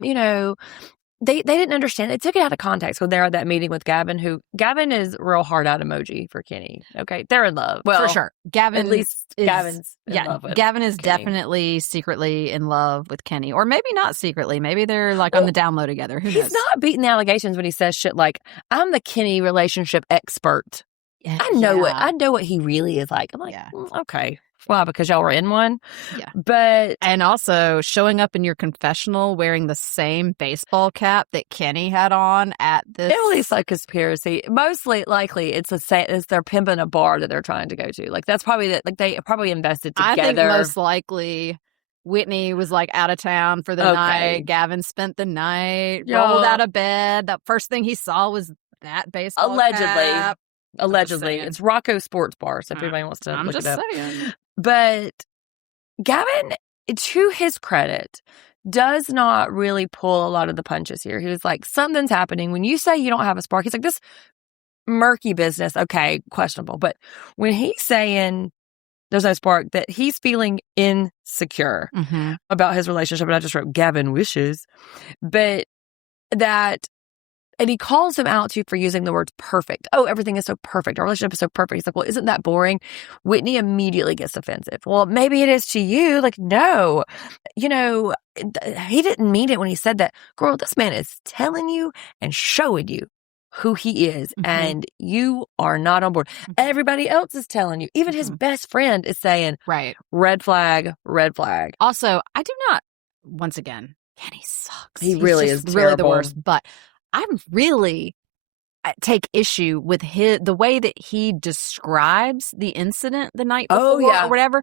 They didn't understand. They took it out of context when they're at that meeting with Gavin, Gavin is real hard out emoji for Kenny. Okay. They're in love. Well, for sure. Gavin's in love with Gavin is Kenny. Definitely secretly in love with Kenny. Or maybe not secretly. Maybe they're like on the down low together. Who knows? He's not beating the allegations when he says shit like, I'm the Kenny relationship expert. I know what he really is like. I'm like, okay. Why? Because y'all were in one? Yeah. And also showing up in your confessional wearing the same baseball cap that Kenny had on at this. At least like conspiracy. Mostly likely it's they're pimping a bar that they're trying to go to. Like that's probably like they probably invested together. I think most likely Whitney was like out of town for the night. Gavin spent the night, rolled out of bed. The first thing he saw was that baseball cap. Allegedly. It's Rocco Sports Bar, so if anybody wants to look it up. I'm just saying. But Gavin, to his credit, does not really pull a lot of the punches here. He was like, something's happening. When you say you don't have a spark, he's like, this murky business, okay, questionable. But when he's saying there's no spark, that he's feeling insecure about his relationship, and I just wrote Gavin wishes, but that... And he calls him out too for using the words perfect. Oh, everything is so perfect. Our relationship is so perfect. He's like, well, isn't that boring? Whitney immediately gets offensive. Well, maybe it is to you. Like, no, he didn't mean it when he said that. Girl, this man is telling you and showing you who he is Mhm. and you are not on board. Everybody else is telling you. Even his best friend is saying, Right. red flag, red flag. Also, I do not, once again, Kenny sucks. He He's really just is really the terrible. worst. But I really take issue with the way that he describes the incident the night before or whatever.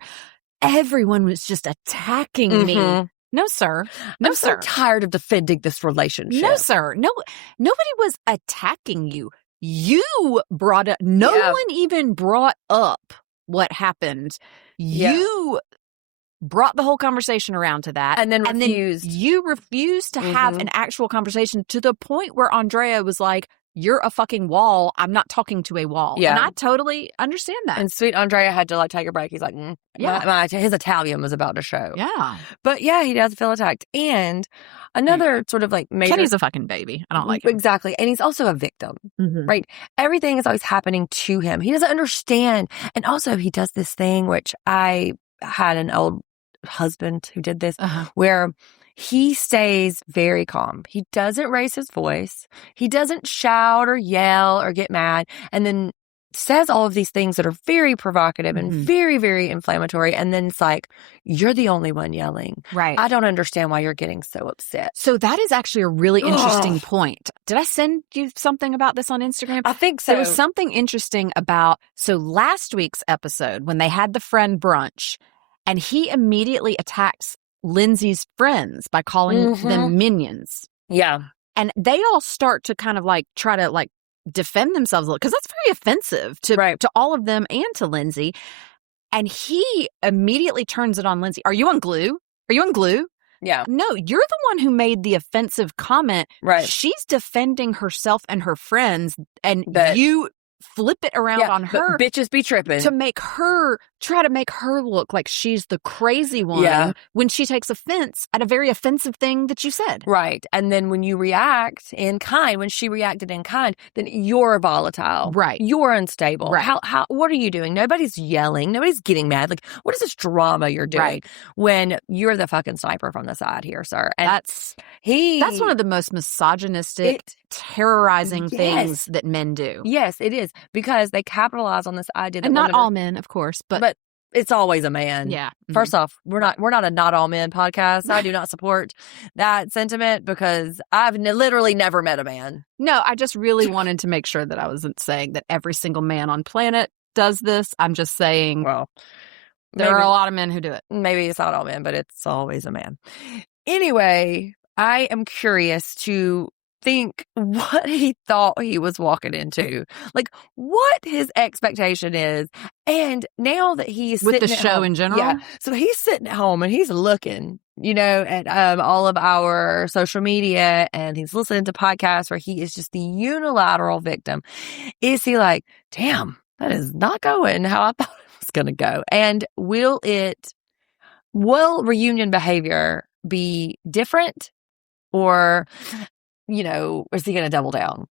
Everyone was just attacking me. No, sir. No, I'm so tired of defending this relationship. No, sir. No, nobody was attacking you. You brought up, no one even brought up what happened. You brought the whole conversation around to that. And then refused. You refused to have an actual conversation to the point where Andrea was like, you're a fucking wall. I'm not talking to a wall. Yeah. And I totally understand that. And sweet Andrea had to like take a break. He's like, his Italian was about to show. Yeah. But he does feel attacked. And another sort of like major. Kenny's a fucking baby. I don't like him. Exactly. And he's also a victim, right? Everything is always happening to him. He doesn't understand. And also he does this thing, which I had an old husband who did this, where he stays very calm. He doesn't raise his voice. He doesn't shout or yell or get mad, and then says all of these things that are very provocative and very, very inflammatory. And then it's like, you're the only one yelling. Right. I don't understand why you're getting so upset. So that is actually a really interesting point. Did I send you something about this on Instagram? I think so. There was something interesting about, so last week's episode when they had the friend brunch and he immediately attacks Lindsay's friends by calling them minions. Yeah. And they all start to kind of like try to like defend themselves a little, because that's very offensive to all of them and to Lindsay. And he immediately turns it on Lindsay. Are you on glue? Are you on glue? Yeah. No, you're the one who made the offensive comment. Right. She's defending herself and her friends, and you flip it around on her. Bitches be tripping. To try to make her look like she's the crazy one when she takes offense at a very offensive thing that you said. Right. And then when you react in kind, when she reacted in kind, then you're volatile. Right. You're unstable. Right. What are you doing? Nobody's yelling. Nobody's getting mad. Like, what is this drama you're doing when you're the fucking sniper from the side here, sir? And that's one of the most misogynistic, terrorizing things that men do. Yes, it is. Because they capitalize on this idea that and not all men, of course, but it's always a man. Yeah. First off, we're not a not all men podcast. I do not support that sentiment because I've literally never met a man. No, I just really wanted to make sure that I wasn't saying that every single man on planet does this. I'm just saying, well, there are a lot of men who do it. Maybe it's not all men, but it's always a man. Anyway, I am curious to think what he thought he was walking into, like what his expectation is. And now that he's with the sitting at show home, in general, so he's sitting at home and he's looking, at all of our social media, and he's listening to podcasts where he is just the unilateral victim. Is he like, damn, that is not going how I thought it was going to go? And will reunion behavior be different, or is he going to double down?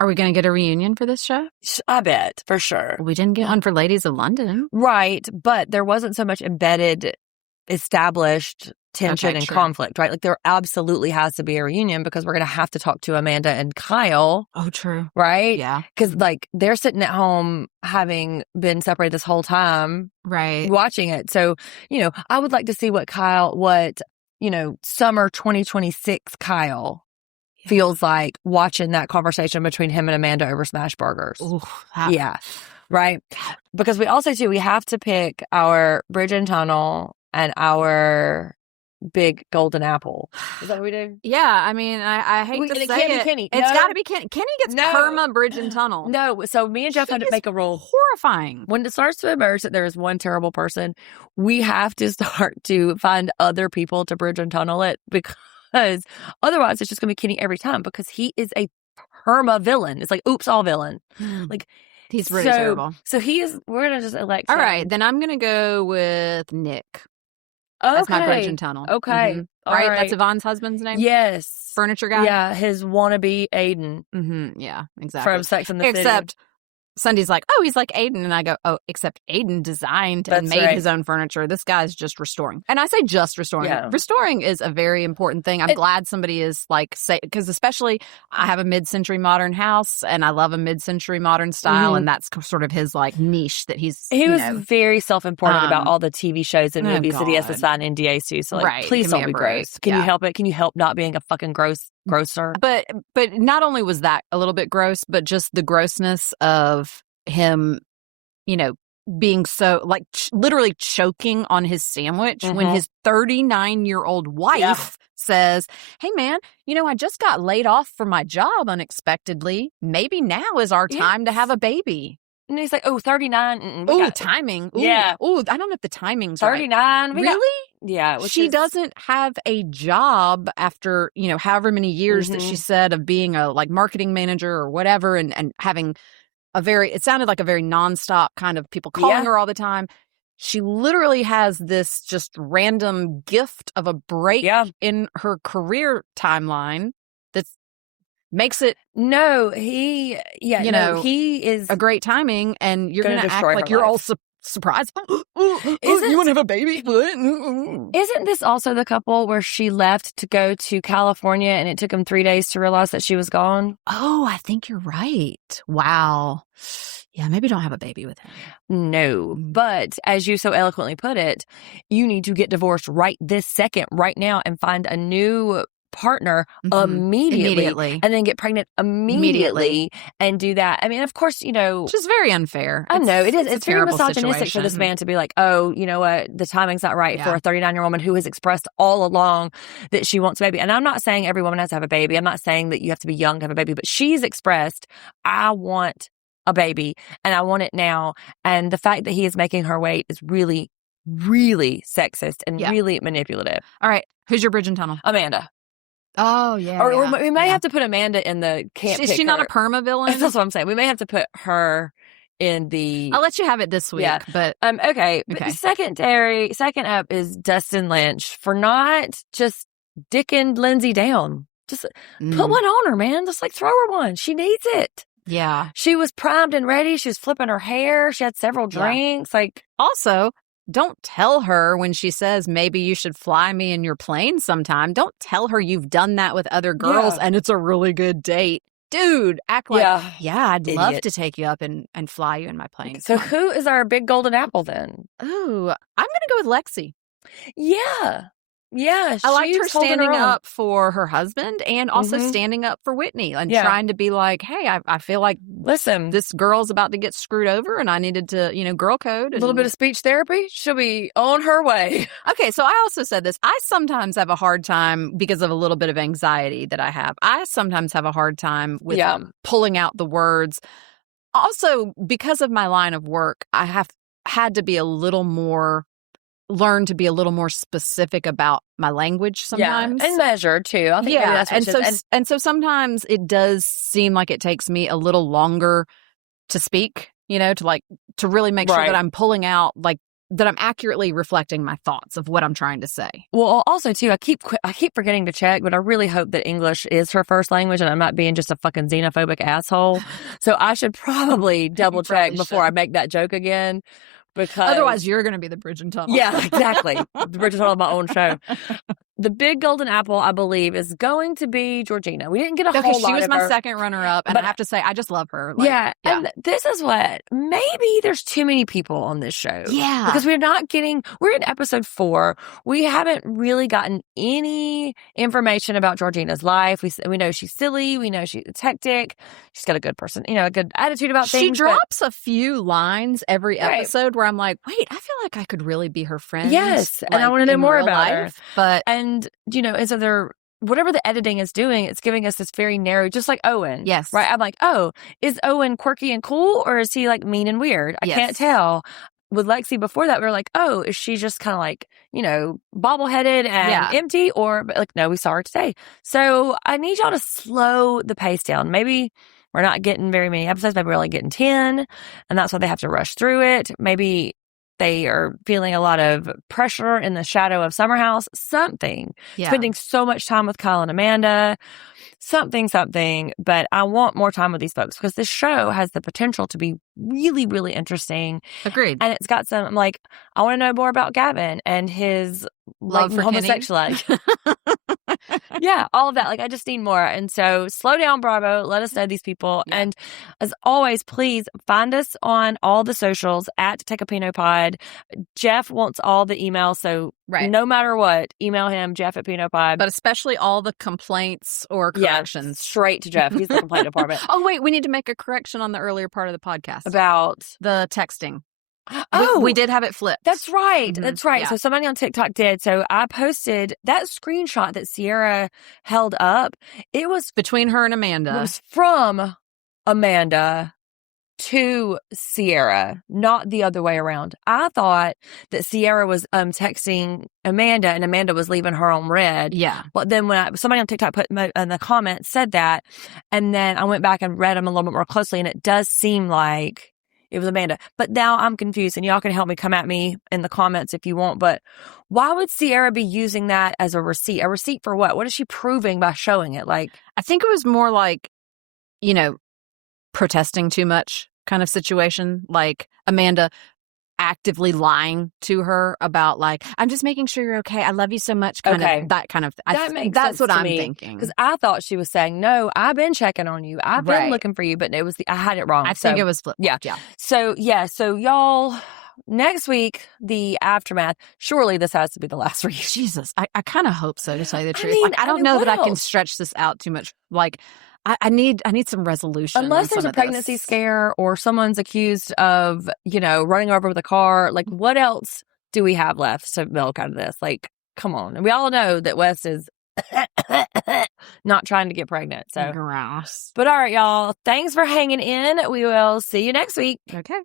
Are we going to get a reunion for this show? I bet, for sure. We didn't get one for Ladies of London. Right, but there wasn't so much embedded, established tension and conflict, right? Like there absolutely has to be a reunion because we're going to have to talk to Amanda and Kyle. Oh, true. Right? Yeah. Because like they're sitting at home having been separated this whole time. Right. Watching it. So, I would like to see what summer 2026 Kyle feels like watching that conversation between him and Amanda over smash burgers. Ooh, right? Because we also, too, we have to pick our Bridge and Tunnel and our big golden apple. Is that what we do? Yeah, I mean, I hate to say it. Can't be Kenny. It's got to be Kenny. Kenny gets perma Bridge and Tunnel. No, so me and Jeff had to make a rule. Horrifying. When it starts to emerge that there is one terrible person, we have to start to find other people to Bridge and Tunnel it, because otherwise it's just going to be Kenny every time, because he is a perma villain. It's like, oops, all villain. Like, he's really terrible. So we're going to just elect him. All right, then I'm going to go with Nick. Okay. That's my Bridge and Tunnel. Okay. Mm-hmm. Right? That's Yvonne's husband's name? Yes. Furniture guy? Yeah, his wannabe Aiden. Mm-hmm. Yeah, exactly. From Sex and the City. Except Sundy's like, oh, he's like Aiden. And I go, oh, except Aiden designed and That's made right. his own furniture. This guy's just restoring. And I say just restoring. Yeah. Restoring is a very important thing. I'm glad somebody is like, say, because especially I have a mid-century modern house and I love a mid-century modern style. And that's sort of his like niche that he was very self-important about all the TV shows and movies that he has to God. sign NDAs to. So like, please Give me don't a be break. gross. Can you help it? Can you help not being a fucking grosser? But not only was that a little bit gross, but just the grossness of him, you know, being so like literally choking on his sandwich when his 39-year-old wife says, hey man, you know, I just got laid off from my job unexpectedly. Maybe now is our time to have a baby. And he's like, oh, 39. Oh, timing. Ooh, yeah. Oh, I don't know if the timing's 39. Right. Really? Yeah. She doesn't have a job after, you know, however many years that she said of being a like marketing manager or whatever and having it sounded like a very nonstop kind of people calling her all the time. She literally has this just random gift of a break in her career timeline that makes it he is a great timing, and you're going to act like you're all surprised. You want to have a baby? Isn't this also the couple where she left to go to California and it took him 3 days to realize that she was gone? Oh, I think you're right. Wow. Yeah, maybe don't have a baby with him. No, but as you so eloquently put it, you need to get divorced right this second, right now, and find a new partner immediately and then get pregnant immediately and do that. I mean, of course, you know, which is very unfair. I know it is. It's very misogynistic situation for this man to be like, oh, you know what, the timing's not right for a 39-year-old woman who has expressed all along that she wants a baby. And I'm not saying every woman has to have a baby. I'm not saying that you have to be young to have a baby, but she's expressed, I want a baby and I want it now. And the fact that he is making her wait is really, really sexist and really manipulative. All right, who's your bridge and tunnel? Amanda. Oh, yeah. Or we may have to put Amanda in the camp. Is she not a perma villain? That's what I'm saying. We may have to put her in the... I'll let you have it this week. Yeah. But okay. But second up is Dustin Lynch for not just dicking Lindsay down. Just put one on her, man. Just like throw her one. She needs it. Yeah. She was primed and ready. She was flipping her hair. She had several drinks. Like, also... Don't tell her when she says, maybe you should fly me in your plane sometime. Don't tell her you've done that with other girls and it's a really good date. Dude, act like, I'd love to take you up and fly you in my plane. So who is our big golden apple then? Oh, I'm going to go with Lexi. Yeah. Yeah, I liked her standing up for her husband and also standing up for Whitney and trying to be like, hey, I feel like, listen, this girl's about to get screwed over and I needed to, you know, girl code. A little bit of speech therapy. She'll be on her way. Okay, so I also said this. I sometimes have a hard time because of a little bit of anxiety that I have. I sometimes have a hard time with pulling out the words. Also, because of my line of work, I have had to be learn to be a little more specific about my language sometimes. And measured too. I think and so sometimes it does seem like it takes me a little longer to speak, you know, to really make sure that I'm pulling out that I'm accurately reflecting my thoughts of what I'm trying to say. Well, also too, I keep forgetting to check, but I really hope that English is her first language and I'm not being just a fucking xenophobic asshole. So I should probably double check before I make that joke again. Because otherwise you're going to be the bridge and tunnel. Yeah, exactly. The bridge and tunnel of my own show. The big golden apple, I believe, is going to be Georgina. We didn't get a whole lot of her. She was my second runner-up, and I have to say, I just love her. And this is what, maybe there's too many people on this show. Yeah. Because we're in episode 4. We haven't really gotten any information about Georgina's life. We know she's silly. We know it's hectic. She's got a good a good attitude about things. She drops a few lines every episode where I'm like, wait, I feel like I could really be her friend. Yes, and I want to know more about her. But and so whatever the editing is doing, it's giving us this very narrow, just like Owen. Yes. Right? I'm like, oh, is Owen quirky and cool or is he like mean and weird? I can't tell. With Lexi before that, we were like, oh, is she just kind of like, bobble-headed and empty? Or like, no, we saw her today. So I need y'all to slow the pace down. Maybe we're not getting very many episodes. Maybe we're only getting 10 and that's why they have to rush through it. Maybe they are feeling a lot of pressure in the shadow of Summer House, spending so much time with Kyle and Amanda. something, but I want more time with these folks because this show has the potential to be really, really interesting. Agreed. And it's got some, I'm like, I want to know more about Gavin and his Love for homosexuality. Yeah, all of that. Like, I just need more. And so slow down, Bravo. Let us know these people. Yeah. And as always, please find us on all the socials at Take a Pinot Pod. Jeff wants all the emails. So no matter what, email him, Jeff at Pinot Pod. But especially all the complaints or corrections. Straight to Jeff. He's the complaint department. Oh, wait, we need to make a correction on the earlier part of the podcast. About the texting. Oh, we did have it flipped. That's right. Mm-hmm. That's right. Yeah. So somebody on TikTok did. So I posted that screenshot that Sierra held up. It was between her and Amanda. It was from Amanda to Sierra, not the other way around. I thought that Sierra was texting Amanda and Amanda was leaving her on red. Yeah. But then when somebody on TikTok put in the comments said that, and then I went back and read them a little bit more closely, and it does seem like it was Amanda. But now I'm confused, and y'all can help me, come at me in the comments if you want. But why would Sierra be using that as a receipt? A receipt for what? What is she proving by showing it? Like, I think it was more like, protesting too much kind of situation. Like Amanda actively lying to her about, like, I'm just making sure you're okay. I love you so much. Kind of that kind of thing. That's what I'm thinking. Because I thought she was saying, no, I've been checking on you. I've been looking for you, but it was I had it wrong. I think it was flipped. Yeah. Yeah. So y'all, next week, the aftermath. Surely this has to be the last week. Jesus, I kind of hope so, to tell you the truth. mean, I don't know that what I can else? stretch this out too much. Like, I need some resolution. Unless there's a pregnancy scare or someone's accused of, running over with a car. Like, what else do we have left to milk out of this? Like, come on. And we all know that Wes is not trying to get pregnant. So gross. But all right, y'all. Thanks for hanging in. We will see you next week. Okay.